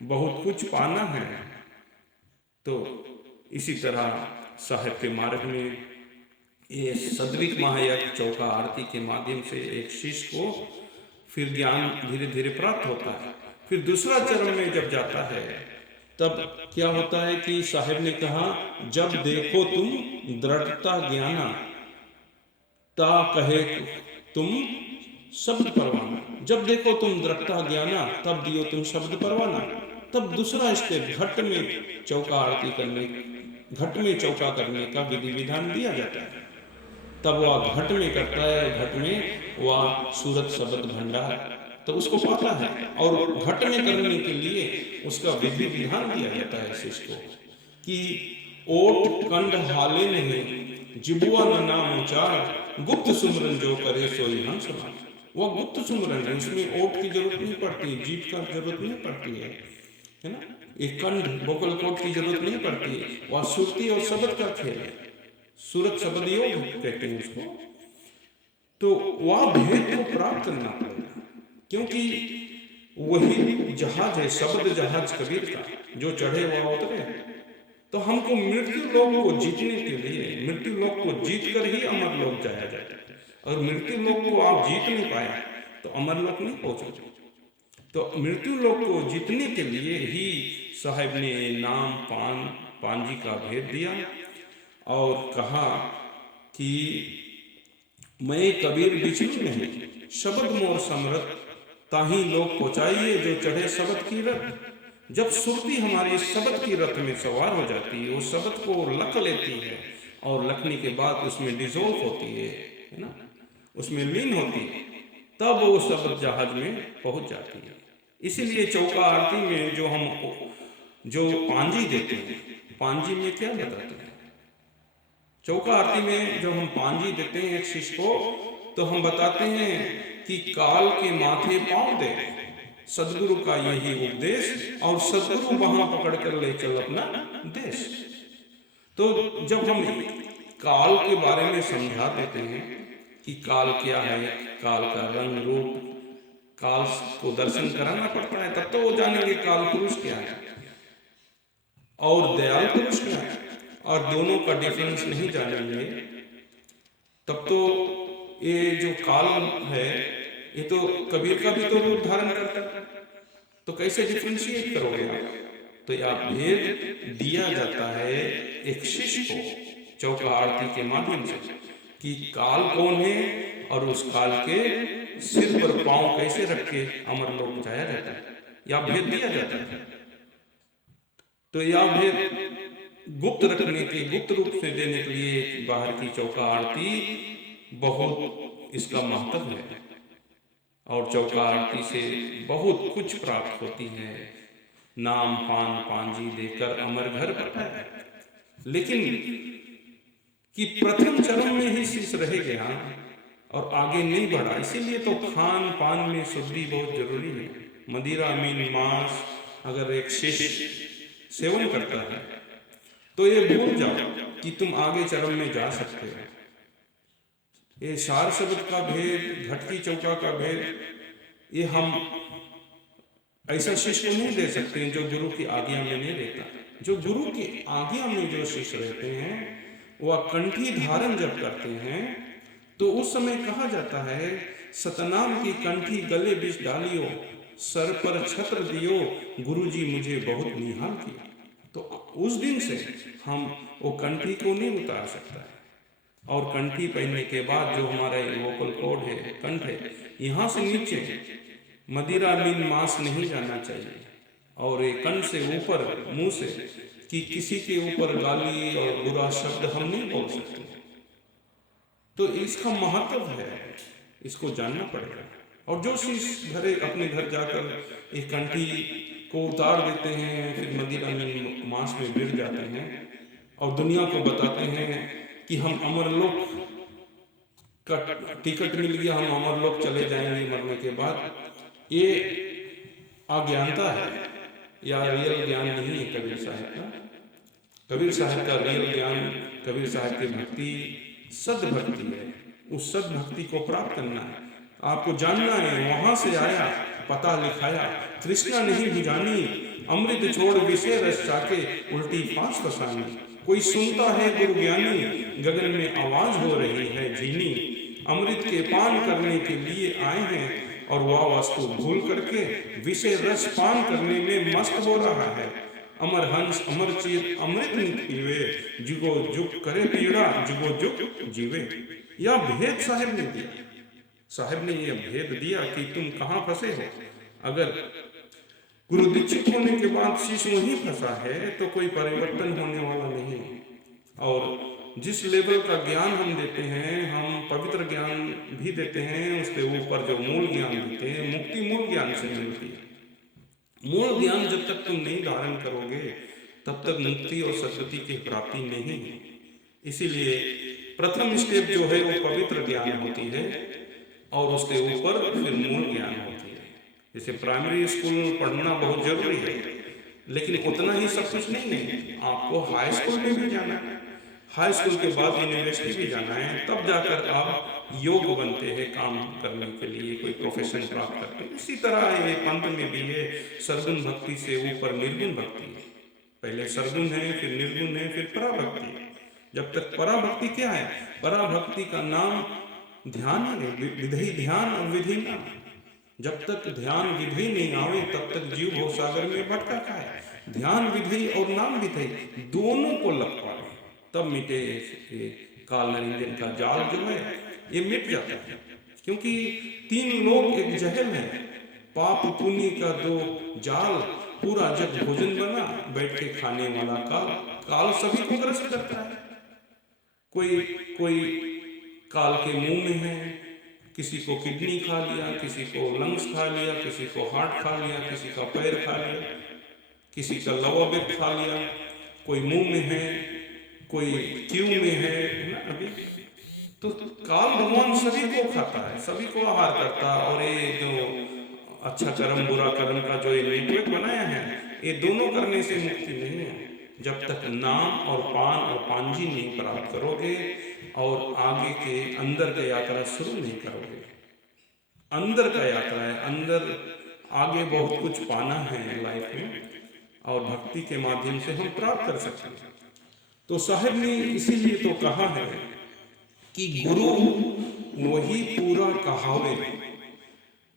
बहुत कुछ पाना है। तो इसी तरह साहिब के मार्ग में ये सद्विक महायज्ञ चौका आरती के माध्यम से एक शिष्य को फिर ज्ञान धीरे धीरे प्राप्त होता है। फिर दूसरा चरण में जब जाता है तब क्या होता है कि साहिब ने कहा जब देखो तुम दृढ़ता ज्ञाना, ता कहे तुम शब्द परवाना। जब देखो तुम दृढ़ता ज्ञाना तब दियो तुम शब्द परवाना। तब दूसरा स्टेप घट में चौका आरती करने, घट में चौका करने का विधि विधान दिया जाता है। तब वह घट में करता है, घट में वह सूरत शब्द भंडार तो उसको पाता है, और घट में करने के लिए उसका विधि विधान दिया जाता है शिष्य को कि ओट कंड हाले नहीं, जिबुआ न नाम उचार, गुप्त सुमरन जो करे सोई हंस मान। वह गुप्त सुमरन है, उसमें ओट की जरूरत नहीं पड़ती, जीप का जरूरत नहीं पड़ती है ना, एक कंड वोकल कोट की जरूरत नहीं पड़ती है। वह सुरती और शब्द का खेल है, सूरत शब्द योग कहते हैं उसको। तो वह भेद को प्राप्त करना पड़ेगा, क्योंकि वही जहाज है, शब्द जहाज कबीर का, जो चढ़े वह उतरे। तो हमको मृत्यु लोक को जीतने के लिए, मृत्यु लोक को जीत कर ही अमर लोक जाया जाए। और मृत्यु लोक को आप जीत नहीं पाए तो अमर लोक नहीं पहुंचोगे। तो मृत्यु लोक को जीतने के लिए ही साहिब ने नाम पांजी का भेद दिया और कहा कि मैं कबीर बिछड़ू नहीं, शब्द मोर समरत, ताही लोग पहुंचाइए जो चढ़े शब्द की रथ। जब सुरती हमारी शब्द की रथ में सवार हो जाती है, वो शब्द को लख लेती है और लखने के बाद उसमें डिजोल्व होती है ना, उसमें लीन होती है, तब वो शब्द जहाज में पहुंच जाती है। इसीलिए चौका आरती में जो पांजी देते हैं, पांजी में क्या बताते हैं, चौका आरती में जो हम पांजी देते हैं एक शिष्य को, तो हम बताते हैं कि काल के माथे पांव दे, सदगुरु का यही उपदेश, और सदगुरु वहां पकड़ कर ले चल अपना देश। तो जब हम काल के बारे में समझा देते हैं कि काल क्या है, काल का रंग रूप, काल को दर्शन कराना पड़ता है, तब तो वो जानेंगे काल पुरुष क्या है और दयाल पुरुष क्या है, और दोनों का डिफरेंस नहीं जानेंगे तब तो ये जो काल है ये तो कबीर का भी तो रूप धारण करता है, तो कैसे डिफ्रेंशिएट करोगे आप। तो यह भेद दिया जाता है एक शिष्य को चौका आरती के माध्यम से कि काल कौन है और उस काल के सिर पर पांव कैसे रख के अमर लोक जाया जाता है, यह भेद दिया जाता है। तो यह भेद गुप्त रखने के, गुप्त रूप से देने के लिए बाहर की चौका आरती बहुत इसका महत्व है और चौका आरती से बहुत कुछ प्राप्त होती है। नाम पान पांजी देकर अमर घर पठाए, लेकिन कि प्रथम चरण में ही शेष रह गया और आगे नहीं बढ़ा। इसीलिए तो खान पान में शुद्धि बहुत जरूरी है। मदिरा मीन मांस अगर एक शिष्य सेवन करता है तो ये भूल जाओ कि तुम आगे चरण में जा सकते हो। ये सार शब्द का भेद, घटकी चौका का भेद, ये हम ऐसा शिष्य को नहीं दे सकते जो गुरु की आज्ञा में नहीं रहता। जो गुरु की आज्ञा में जो शिष्य रहते हैं वह कंठी धारण जब करते हैं तो उस समय कहा जाता है, सतनाम की कंठी गले बीच डालियो, सर पर छत्र दियो, गुरुजी मुझे बहुत निहाल किया। तो उस दिन से हम वो कंठी को नहीं उतार सकता है। और कंठी पहनने के बाद जो हमारा वोकल कॉर्ड है, कंठ है, यहाँ से नीचे मदिरा मीन मांस नहीं जाना चाहिए। और ये कंठ से ऊपर, मुंह से, कि किसी के ऊपर गाली और बुरा शब्द हम नहीं बोल सकते। तो इसका महत्व है, इसको जानना पड़ेगा। और जो शिष्य घरे अपने घर जाकर एक कंठी को उतार देते हैं, फिर मदिरा मीन मांस में गिर जाते हैं और दुनिया को बताते हैं कि हम अमरलोक का टिकट मिल गया, हम अमरलोक चले जाएंगे मरने के बाद, ये अज्ञानता है या रियल ज्ञान नहीं है कबीर साहब का। कबीर साहब का रियल ज्ञान, कबीर साहब की भक्ति सद्भक्ति है। उस सद्भक्ति को प्राप्त करना है, आपको जानना है। वहां से आया, पता लिखाया, तृष्णा नहीं बुझानी, अमृत छोड़ विषय रस चाके, उल्टी फांस फसानी। कोई सुनता है गुरु ज्ञानी, गगन में आवाज हो रही है झीनी, अमृत के पान करने के लिए आए हैं और वह वस्तु भूल करके विषय रस पान करने में मस्त हो रहा है। अमर हंस अमर चीर अमृत नित पीवे, जुगो जुग करे पीड़ा, जुगो जुग जीवे। यह भेद साहिब ने दिया। साहिब ने यह भेद दिया कि तुम कहाँ फंसे हो। अगर गुरु दीक्षित होने के बाद शिष्य वहीं फंसा है तो कोई परिवर्तन होने वाला नहीं। और जिस लेवल का ज्ञान हम देते हैं, हम पवित्र ज्ञान भी देते हैं, उसके ऊपर जो मूल ज्ञान देते हैं, मुक्ति मूल ज्ञान से मिलती है। मूल ज्ञान जब तक तुम नहीं धारण करोगे तब तक मुक्ति और सद्गति की प्राप्ति नहीं है। इसीलिए प्रथम स्टेप जो है वो पवित्र ज्ञान होती है और उसके ऊपर फिर मूल ज्ञान होती है। जैसे प्राइमरी स्कूल पढ़ना बहुत जरूरी है, लेकिन उतना ही सब कुछ नहीं है। आपको हाई स्कूल में भी जाना है, हाई स्कूल के बाद यूनिवर्सिटी भी जाना है, तब जाकर आप योग्य बनते हैं काम करने के लिए, कोई प्रोफेशन प्राप्त करते हैं। इसी तरह ये पंथ में भी है, सरगुण भक्ति से ऊपर निर्गुण भक्ति है। पहले सरगुण है, फिर निर्गुण है, फिर पराभक्ति है। जब तक पराभक्ति क्या है, पराभक्ति का नाम ध्यान है, विधि ध्यान और विधि नाम। जब तक ध्यान विधि नहीं आवे तब तक जीव भव सागर में भटका खाए। ध्यान विधि और नाम विधि दोनों को लग पाए तब मिटे काल नरेंद्र का जाल जो है ये मिट जाता है। क्योंकि तीन लोग एक जहल है, पाप पुण्य का दो जाल, पूरा जग भोजन बना, बैठ के खाने वाला काल। काल सभी को ग्रस्त करता है। कोई काल के मुंह में है, किसी को किडनी खा लिया, किसी को लंग्स खा लिया, किसी को हार्ट खा लिया, किसी का पैर खा लिया, किसी का लवा बेग खा लिया, कोई मुंह में है, कोई क्यों में है ना। अभी तो काल भगवान सभी को खाता है, सभी को आहार करता है। और ये जो अच्छा कर्म बुरा कर्म का जो ये नेटवर्क बनाया है, ये दोनों करने से मुक्ति नहीं है जब तक नाम और पान और पांजी नहीं प्राप्त करोगे और आगे के अंदर का यात्रा शुरू नहीं करोगे। अंदर का यात्रा है, अंदर आगे बहुत कुछ पाना है लाइफ में और भक्ति के माध्यम से हम प्राप्त कर सकते हैं। तो साहब ने इसीलिए तो कहा है कि गुरु वही पूरा कहावे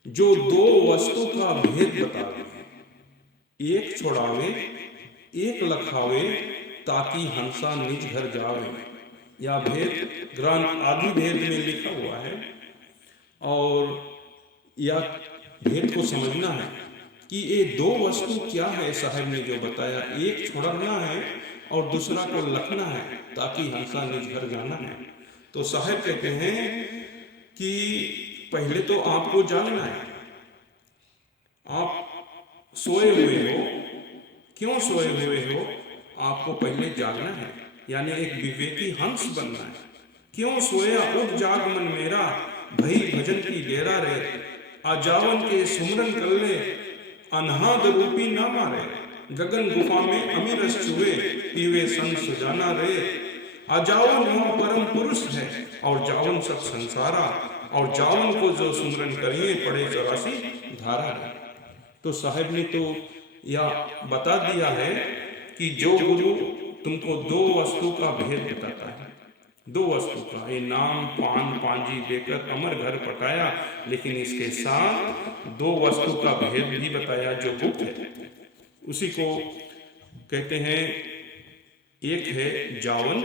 जो दो वस्तु का भेद बतावे, एक छोड़ावे एक लखावे ताकि हंसा निज घर जावे। या भेद ग्रंथ आदि भेद में लिखा हुआ है, और या भेद को समझना है कि ये दो वस्तु क्या है। साहब ने जो बताया, एक छोड़ना है और दूसरा को लखना है ताकि हंसा निज घर जाना है। तो साहब कहते हैं कि पहले तो आपको जागना है। आप सोए हुए हो, क्यों सोए हुए हो? आपको पहले जागना है, यानी एक विवेकी हंस बनना है। क्यों सोया उठ जाग मन मेरा, भई भजन की डेरा रे। आजावन के सुमरन कर ले, अनहाद रूपी ना मारे। गगन गुफा में अमीरस छुए, पीवे संग सुजाना रे। आजावन वह परम पुरुष है, और जावन सब संसारा। और जावन को जो सुमरन करिए, पड़े 84 धारा रे। तो साहब ने तो यह बता दिया है कि जो गुरु तुमको दो वस्तु का भेद बताता है, दो वस्तु का, ये नाम पान पांजी देकर अमर घर पटाया, लेकिन इसके साथ दो वस्तु का भेद भी बताया जो गुप्त है। उसी को कहते हैं, एक है जावन,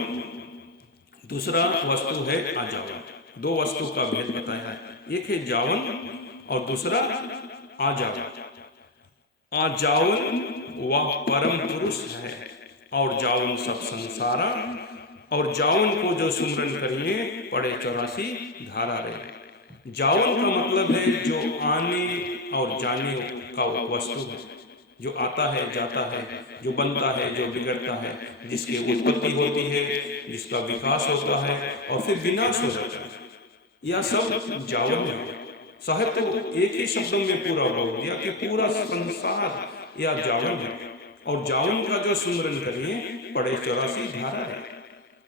दूसरा वस्तु है आजावन। दो वस्तु का भेद बताया है, एक है जावन और दूसरा आजावन। आजावन वह परम पुरुष है, और जावन सब संसारा। और जावन को जो सुमरन करिए, पड़े 84 धारा रे। जावन का मतलब है जो आने और जाने का वस्तु है, जो आता है जाता है, जो बनता है, जो बिगड़ता है, जिसकी उत्पत्ति होती है, जिसका विकास होता है और फिर विनाश हो जाता है, यह सब जावन है। साहब तो एक ही शब्दों में पूरा बोल दिया कि पूरा संसार या जावन है, और जावन का जो सुमरन करिए, पड़े 84 धारा है।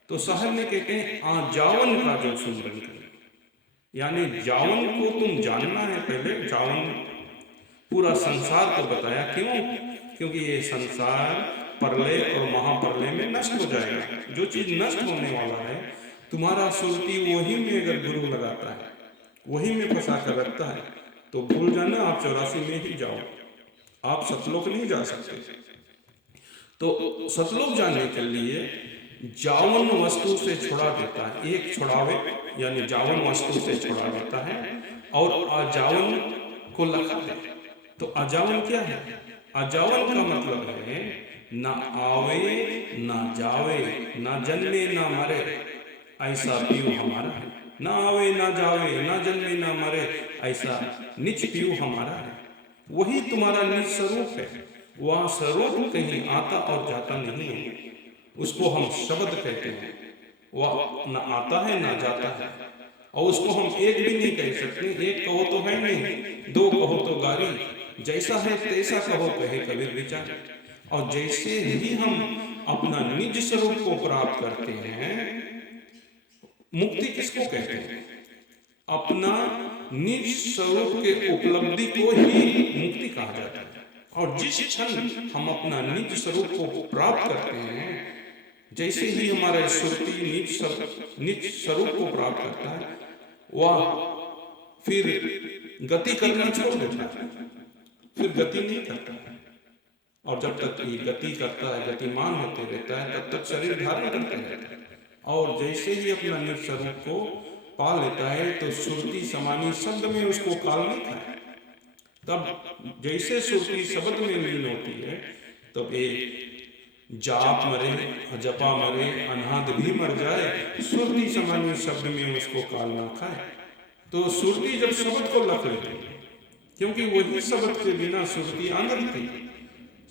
तो साहब ने कहते हैं जावन का जो सुमरन करिए, यानी जावन को तुम जानना है पहले। जावन पूरा संसार को बताया, क्यों? क्योंकि ये संसार प्रलय और महाप्रलय में नष्ट हो जाएगा। जो चीज नष्ट होने वाला है, तुम्हारा सुरती वही में अगर गुरु लगाता है, वही में फंसा कर रखता है, तो भूल जाना, आप 84 में ही जाओ, आप सतलोक नहीं जा सकते। तो सतलोक जाने के लिए जावन वस्तु से छुड़ा देता है, एक छुड़ावे यानी जावन वस्तु से छुड़ा देता है, और अजावन को लखा दे। तो अजावन क्या है? अजावन का मतलब है ना आवे ना जावे, ना जन्मे ना मरे, ऐसा पीऊ हमारा है। ना आवे ना जावे, ना जन्मे ना मरे, ऐसा निज पीऊ हमारा है। वही तुम्हारा निज स्वरूप है। वह स्वरूप कहीं आता और जाता नहीं है, उसको हम शब्द कहते हैं। वह न आता है ना जाता है, और उसको हम एक भी नहीं कह सकते। एक कहो तो है नहीं, दो कहो तो गारी, जैसा है तैसा कहो कहे कबीर विचार। और जैसे ही हम अपना निज स्वरूप को प्राप्त करते हैं, मुक्ति किसको कहते हैं? अपना निज स्वरूप के उपलब्धि को ही मुक्ति कहा जाता है। और जिस क्षण हम अपना निज स्वरूप को प्राप्त करते हैं, जैसे ही हमारा सुरती निज स्वरूप को प्राप्त करता है, वह फिर गति करना छोड़ देता है, फिर गति नहीं करता। और जब तक ये गति करता है, गतिमान होते रहता है, तब तक शरीर धारण करते रहता है। और जैसे ही अपना निज स्वरूप को पा लेता है, तो सुरती समानी शब्द में उसको काल नहीं था। तब जैसे सुरती शब्द में लीन होती है, तब ये जाप मरे, जपा मरे, अनहद भी मर जाए, सुरती समानी शब्द में उसको काल ना खाए। तो सुरती जब शब्द को लख लेती है, क्योंकि वही शब्द के बिना सुरती आंध्री थी।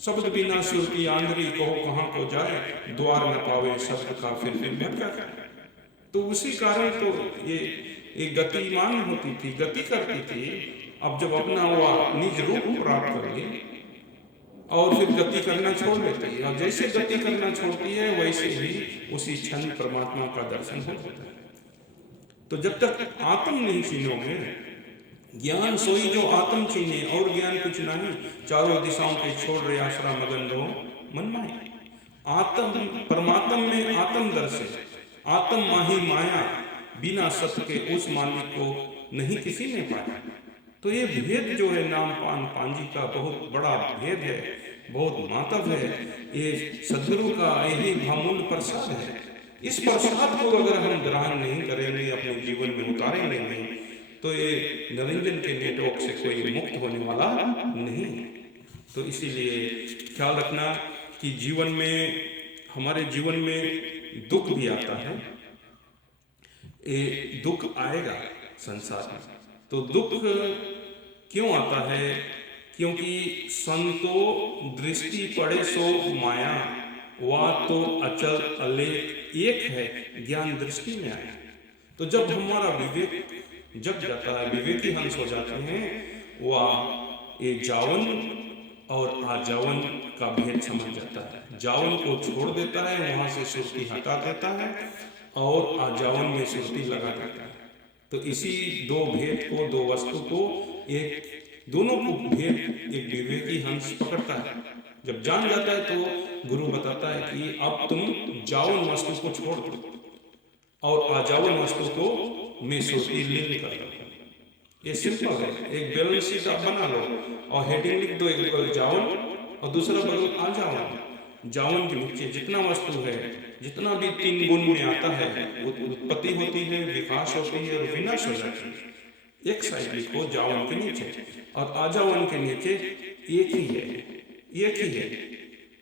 शब्द बिना सुरती आंध्री, कहो कहाँ को जाए, द्वार न पावे शब्द का फिर भटका। तो उसी कारण तो ये गतिमान होती थी, गति करती थी। अब जब अपना वह निज रूप प्राप्त कर ले और फिर गति करना छोड़ देती है, और जैसे गति करना छोड़ती है, वैसे ही उसी क्षण परमात्मा का दर्शन हो जाता है। तो जब तक आत्म नहीं छीनोगे, ज्ञान सोई जो आत्म छीने, और ज्ञान कुछ नहीं, चारों दिशाओं के छोड़ रहे आश्रम मगन रहो मन माए। आत्म परमात्म में आत्म दर्शन, आत्म माही माया, बिना सत्य के उस मालिक को नहीं किसी ने पाया। तो ये भेद जो है नाम पान पांजी का बहुत बड़ा भेद है, बहुत मातव है। ये सदगुरु का यही बहुमूल्य प्रसाद है। इस प्रसाद को अगर हम ग्रहण नहीं करेंगे, अपने जीवन में उतारेंगे नहीं, तो ये निरंजन के नेटवर्क से कोई मुक्त होने वाला नहीं। तो इसीलिए ख्याल रखना कि जीवन में, हमारे जीवन में दुख भी आता है। ये दुख आएगा संसार में। तो दुख क्यों आता है? क्योंकि संतो दृष्टि पड़े सो माया, वह तो अचल अलेख एक है, ज्ञान दृष्टि में आया। तो जब हमारा विवेक जग जाता है, विवेकी हंस हो जाते हैं, वह ये जावन और आजावन का भेद समझ जाता है। जावन को छोड़ देता है, वहां से सुरती हटा देता है और आजावन में सुरती लगा देता है। तो इसी दो भेद को, दो वस्तु को, एक दोनों को भेद एक विवेकी हंस पकड़ता है। जब जान जाता है तो गुरु बताता है कि अब तुम जावन वस्तु को छोड़ दो और आजावन वस्तु को में सुरती लीन कर दो। ये सिंपल है। एक बैलेंस शीट आप बना लो और हेडिंग लिख दो, एक बगल जावन और दूसरा बगल आजावन। जावन के नीचे जितना वस्तु है, जितना भी तीन गुण में आता है, उत्पत्ति होती है, विकास होती है और विनाश हो जाती है। एक साइड लिखो जावन के नीचे, और आजावन के नीचे एक ही है, एक ही है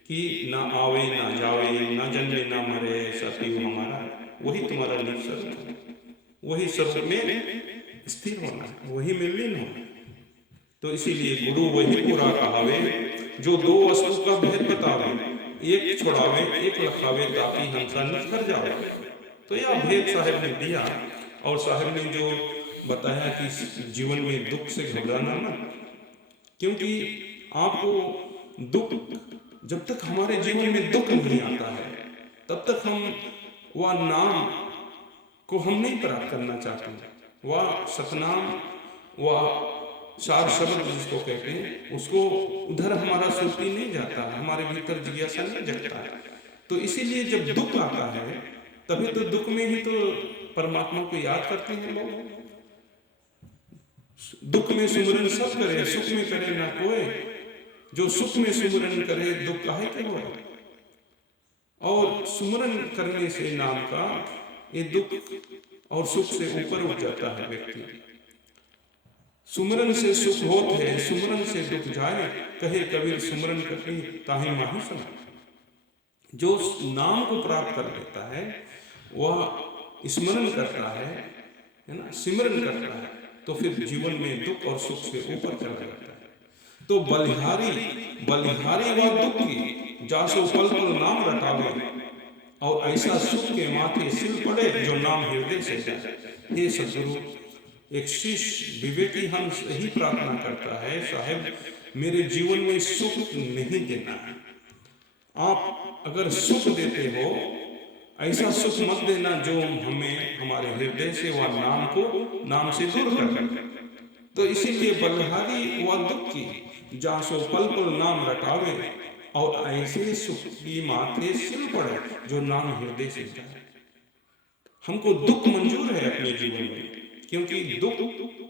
कि ना आवे ना जावे, ना जन्मे ना मरे, सतयुग हमारा। वही तुम्हारा निज स्वरूप है, वही स्वरूप में स्थिर होना, वही में लीन होना। तो इसीलिए गुरु वही पूरा कहावे, जो दो वस्तु का भेद बतावे, एक छोड़ावे एक लखावे, ताकि हंसा निखर जावे। तो यह भेद साहेब ने दिया। और साहेब ने जो बताया कि जीवन में दुख से घबराना मत, क्योंकि आपको दुख, जब तक हमारे जीवन में दुख नहीं आता है, तब तक हम वह नाम को हम नहीं प्राप्त करना चाहते। वह सतनाम, वह सार शब्द जिसको कहते हैं, उसको उधर हमारा सुरती नहीं जाता, हमारे भीतर जिज्ञासा नहीं जगता है। तो इसीलिए जब दुख आता है, तभी तो दुख में ही तो परमात्मा को याद करते हैं लोग। दुख में सुमिरन सब करे, सुख में करे ना कोई। जो सुख में सुमिरन करे, दुख काहे के होए। और सुमिरन करने से नाम का ये दुख और सुख से ऊपर उठ जाता है व्यक्ति। सुमिरन से सुख होत है, सुमिरन से दुख जाए, कहे कबीर सुमिरन करी ताहि माही समा। जो नाम को प्राप्त कर लेता है, वह स्मरण करता है ना, सिमरन करता है, तो फिर जीवन में दुख और सुख से ऊपर चला जाता है। तो बलिहारी बलिहारी व दुख की, जासो पल पल नाम रटावे, और ऐसा सुख के माथे सिल पड़े, जो नाम हृदय से जाए। हे सदगुरु, एक शिष्य विवेकी हंस यही प्रार्थना करता है, साहेब मेरे जीवन में सुख नहीं देना है। आप अगर सुख देते हो, ऐसा सुख मत देना जो हमें हमारे हृदय से व नाम से दूर कर दे। तो इसीलिए बलिहारी व दुख की, जासो पल पल नाम रटावे, और ऐसे सुख की माथे सिल पड़े, जो नाम हृदय से जाए। हमको दुख मंजूर है अपने जीवन में, क्योंकि दुख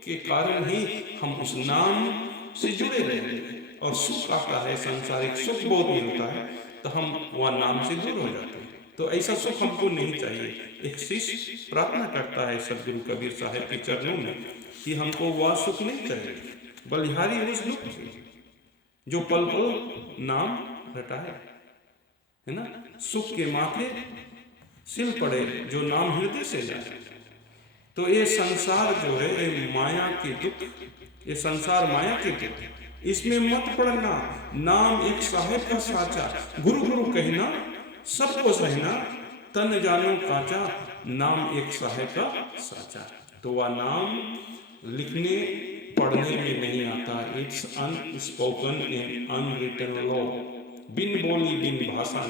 के कारण ही हम उस नाम से जुड़े रहते हैं। और सुख आता है, सांसारिक सुख बहुत मिलता है, तो हम वह नाम से दूर हो जाते हैं। तो ऐसा सुख हमको नहीं चाहिए। एक शिष्य प्रार्थना करता है सदगुरु कबीर साहब के चरणों में कि हमको वह सुख नहीं चाहिए। बलिहारी उस दुख की, जो पल पल नाम रटाए, है ना, सुख के माथे सिल पड़े, जो नाम हृदय से जाए। तो ये संसार जो है, ये माया के दुख, ये संसार माया के दुख, इसमें मत पड़ना। नाम एक साहेब का साचा, गुरु गुरु कहना सबको सहना, तन जानो काचा, नाम एक साहेब का साचा। तो वह नाम लिखने पढ़ने में नहीं आता। It's unspoken and unwritten law. बिन बोली बिन भाषा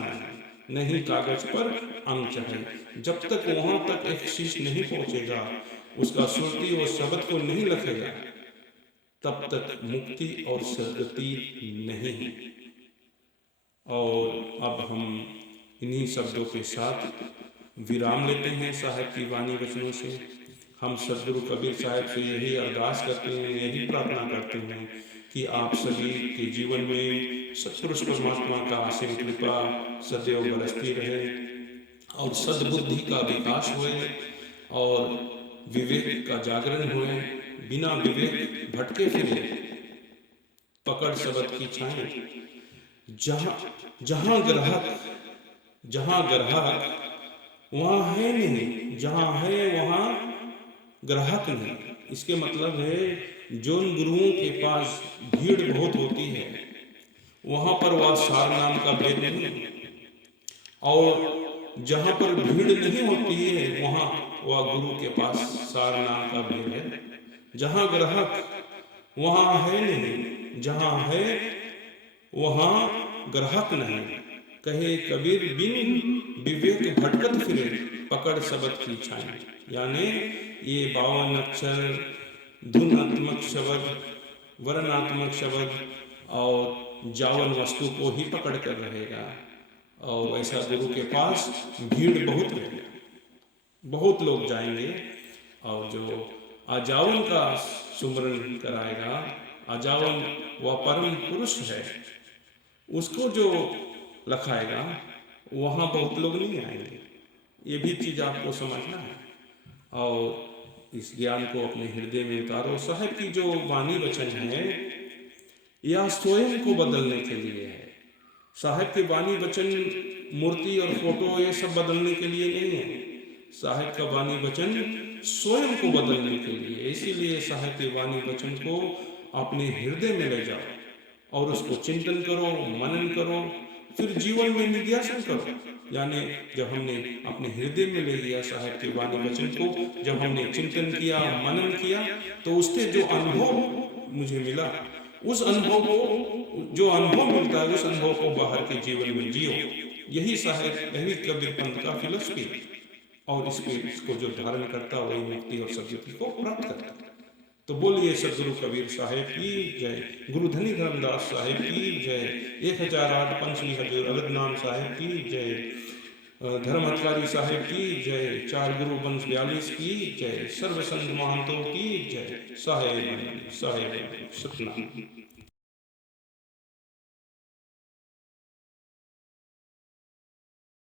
नहीं कागज पर अंक चढ़े। जब तक वहां तक एक शिष्य नहीं पहुंचेगा, उसका सुरती और शब्द को नहीं लिखेगा, तब तक मुक्ति और सदगति नहीं। और अब हम इन्हीं शब्दों के साथ विराम लेते हैं साहब की वाणी वचनों से। हम सदगुरु कबीर साहब से यही अरदास करते हैं, यही प्रार्थना करते हैं कि आप सभी के जीवन में सत्पुरुष परमात्मा का असीम कृपा सदैव बरसती रहे और सद्बुद्धि का विकास हुए और विवेक का जागरण हुए, बिना विवेक भटके फिरे, पकड़ शब्द की छाए। जहां ग्राहक वहां है नहीं, जहां है वहां ग्राहक नहीं। इसके मतलब है जोन गुरुओं के पास भीड़ बहुत होती है वहां पर वह सार नाम का भेद नहीं, और जहां पर भीड़ नहीं होती है वहां वह गुरु के पास सार नाम का भेद है। जहां ग्राहक वहां है नहीं, जहां है वहां ग्राहक नहीं। कहे कबीर बिन विवेक भटकत फिरे, पकड़ शब्द की छाए। यानी ये 52 अक्षर, धुनात्मक शब्द, वर्णात्मक शब्द और जावन वस्तु को ही पकड़ कर रहेगा। और ऐसा गुरु के पास भीड़ बहुत है, बहुत लोग जाएंगे और जो आजावन का सुमरण कराएगा, आजावन वह परम पुरुष है, उसको जो लखाएगा वहाँ बहुत लोग नहीं आएंगे। ये भी चीज़ आपको समझना है और इस ज्ञान को अपने हृदय में उतारो। साहब की जो वाणी वचन है यह स्वयं को बदलने के लिए है। साहब के वाणी वचन मूर्ति और फोटो ये सब बदलने के लिए नहीं है। साहब का वाणी वचन स्वयं को बदलने के लिए। इसीलिए साहब के वाणी वचन को अपने हृदय में ले जाओ और उसको चिंतन करो, मनन करो, फिर जीवन में निध्यासन करो। यानी जब हमने अपने हृदय में ले लिया साहब के वाणी वचन को, जब हमने चिंतन किया, मनन किया, तो उससे जो अनुभव मुझे मिला, उस अनुभव को, जो अनुभव मिलता है उस अनुभव को बाहर के जीवन में जियो। यही साहब, यही कबीर पंथ का फिलॉसफी। और इसको जो धारण करता वही मुक्ति और सद्गति को प्राप्त करता। तो बोलिए सदगुरु कबीर साहेब की जय, गुरु धनी धर्मदास साहेब की जय, 1008 पंचमी हजूर अगद नाम साहेब की जय, धर्माचार्य साहेब की जय, 4 गुरु वंश 42 की जय, सर्व संत महंतों की जय। साहेब सतनाम।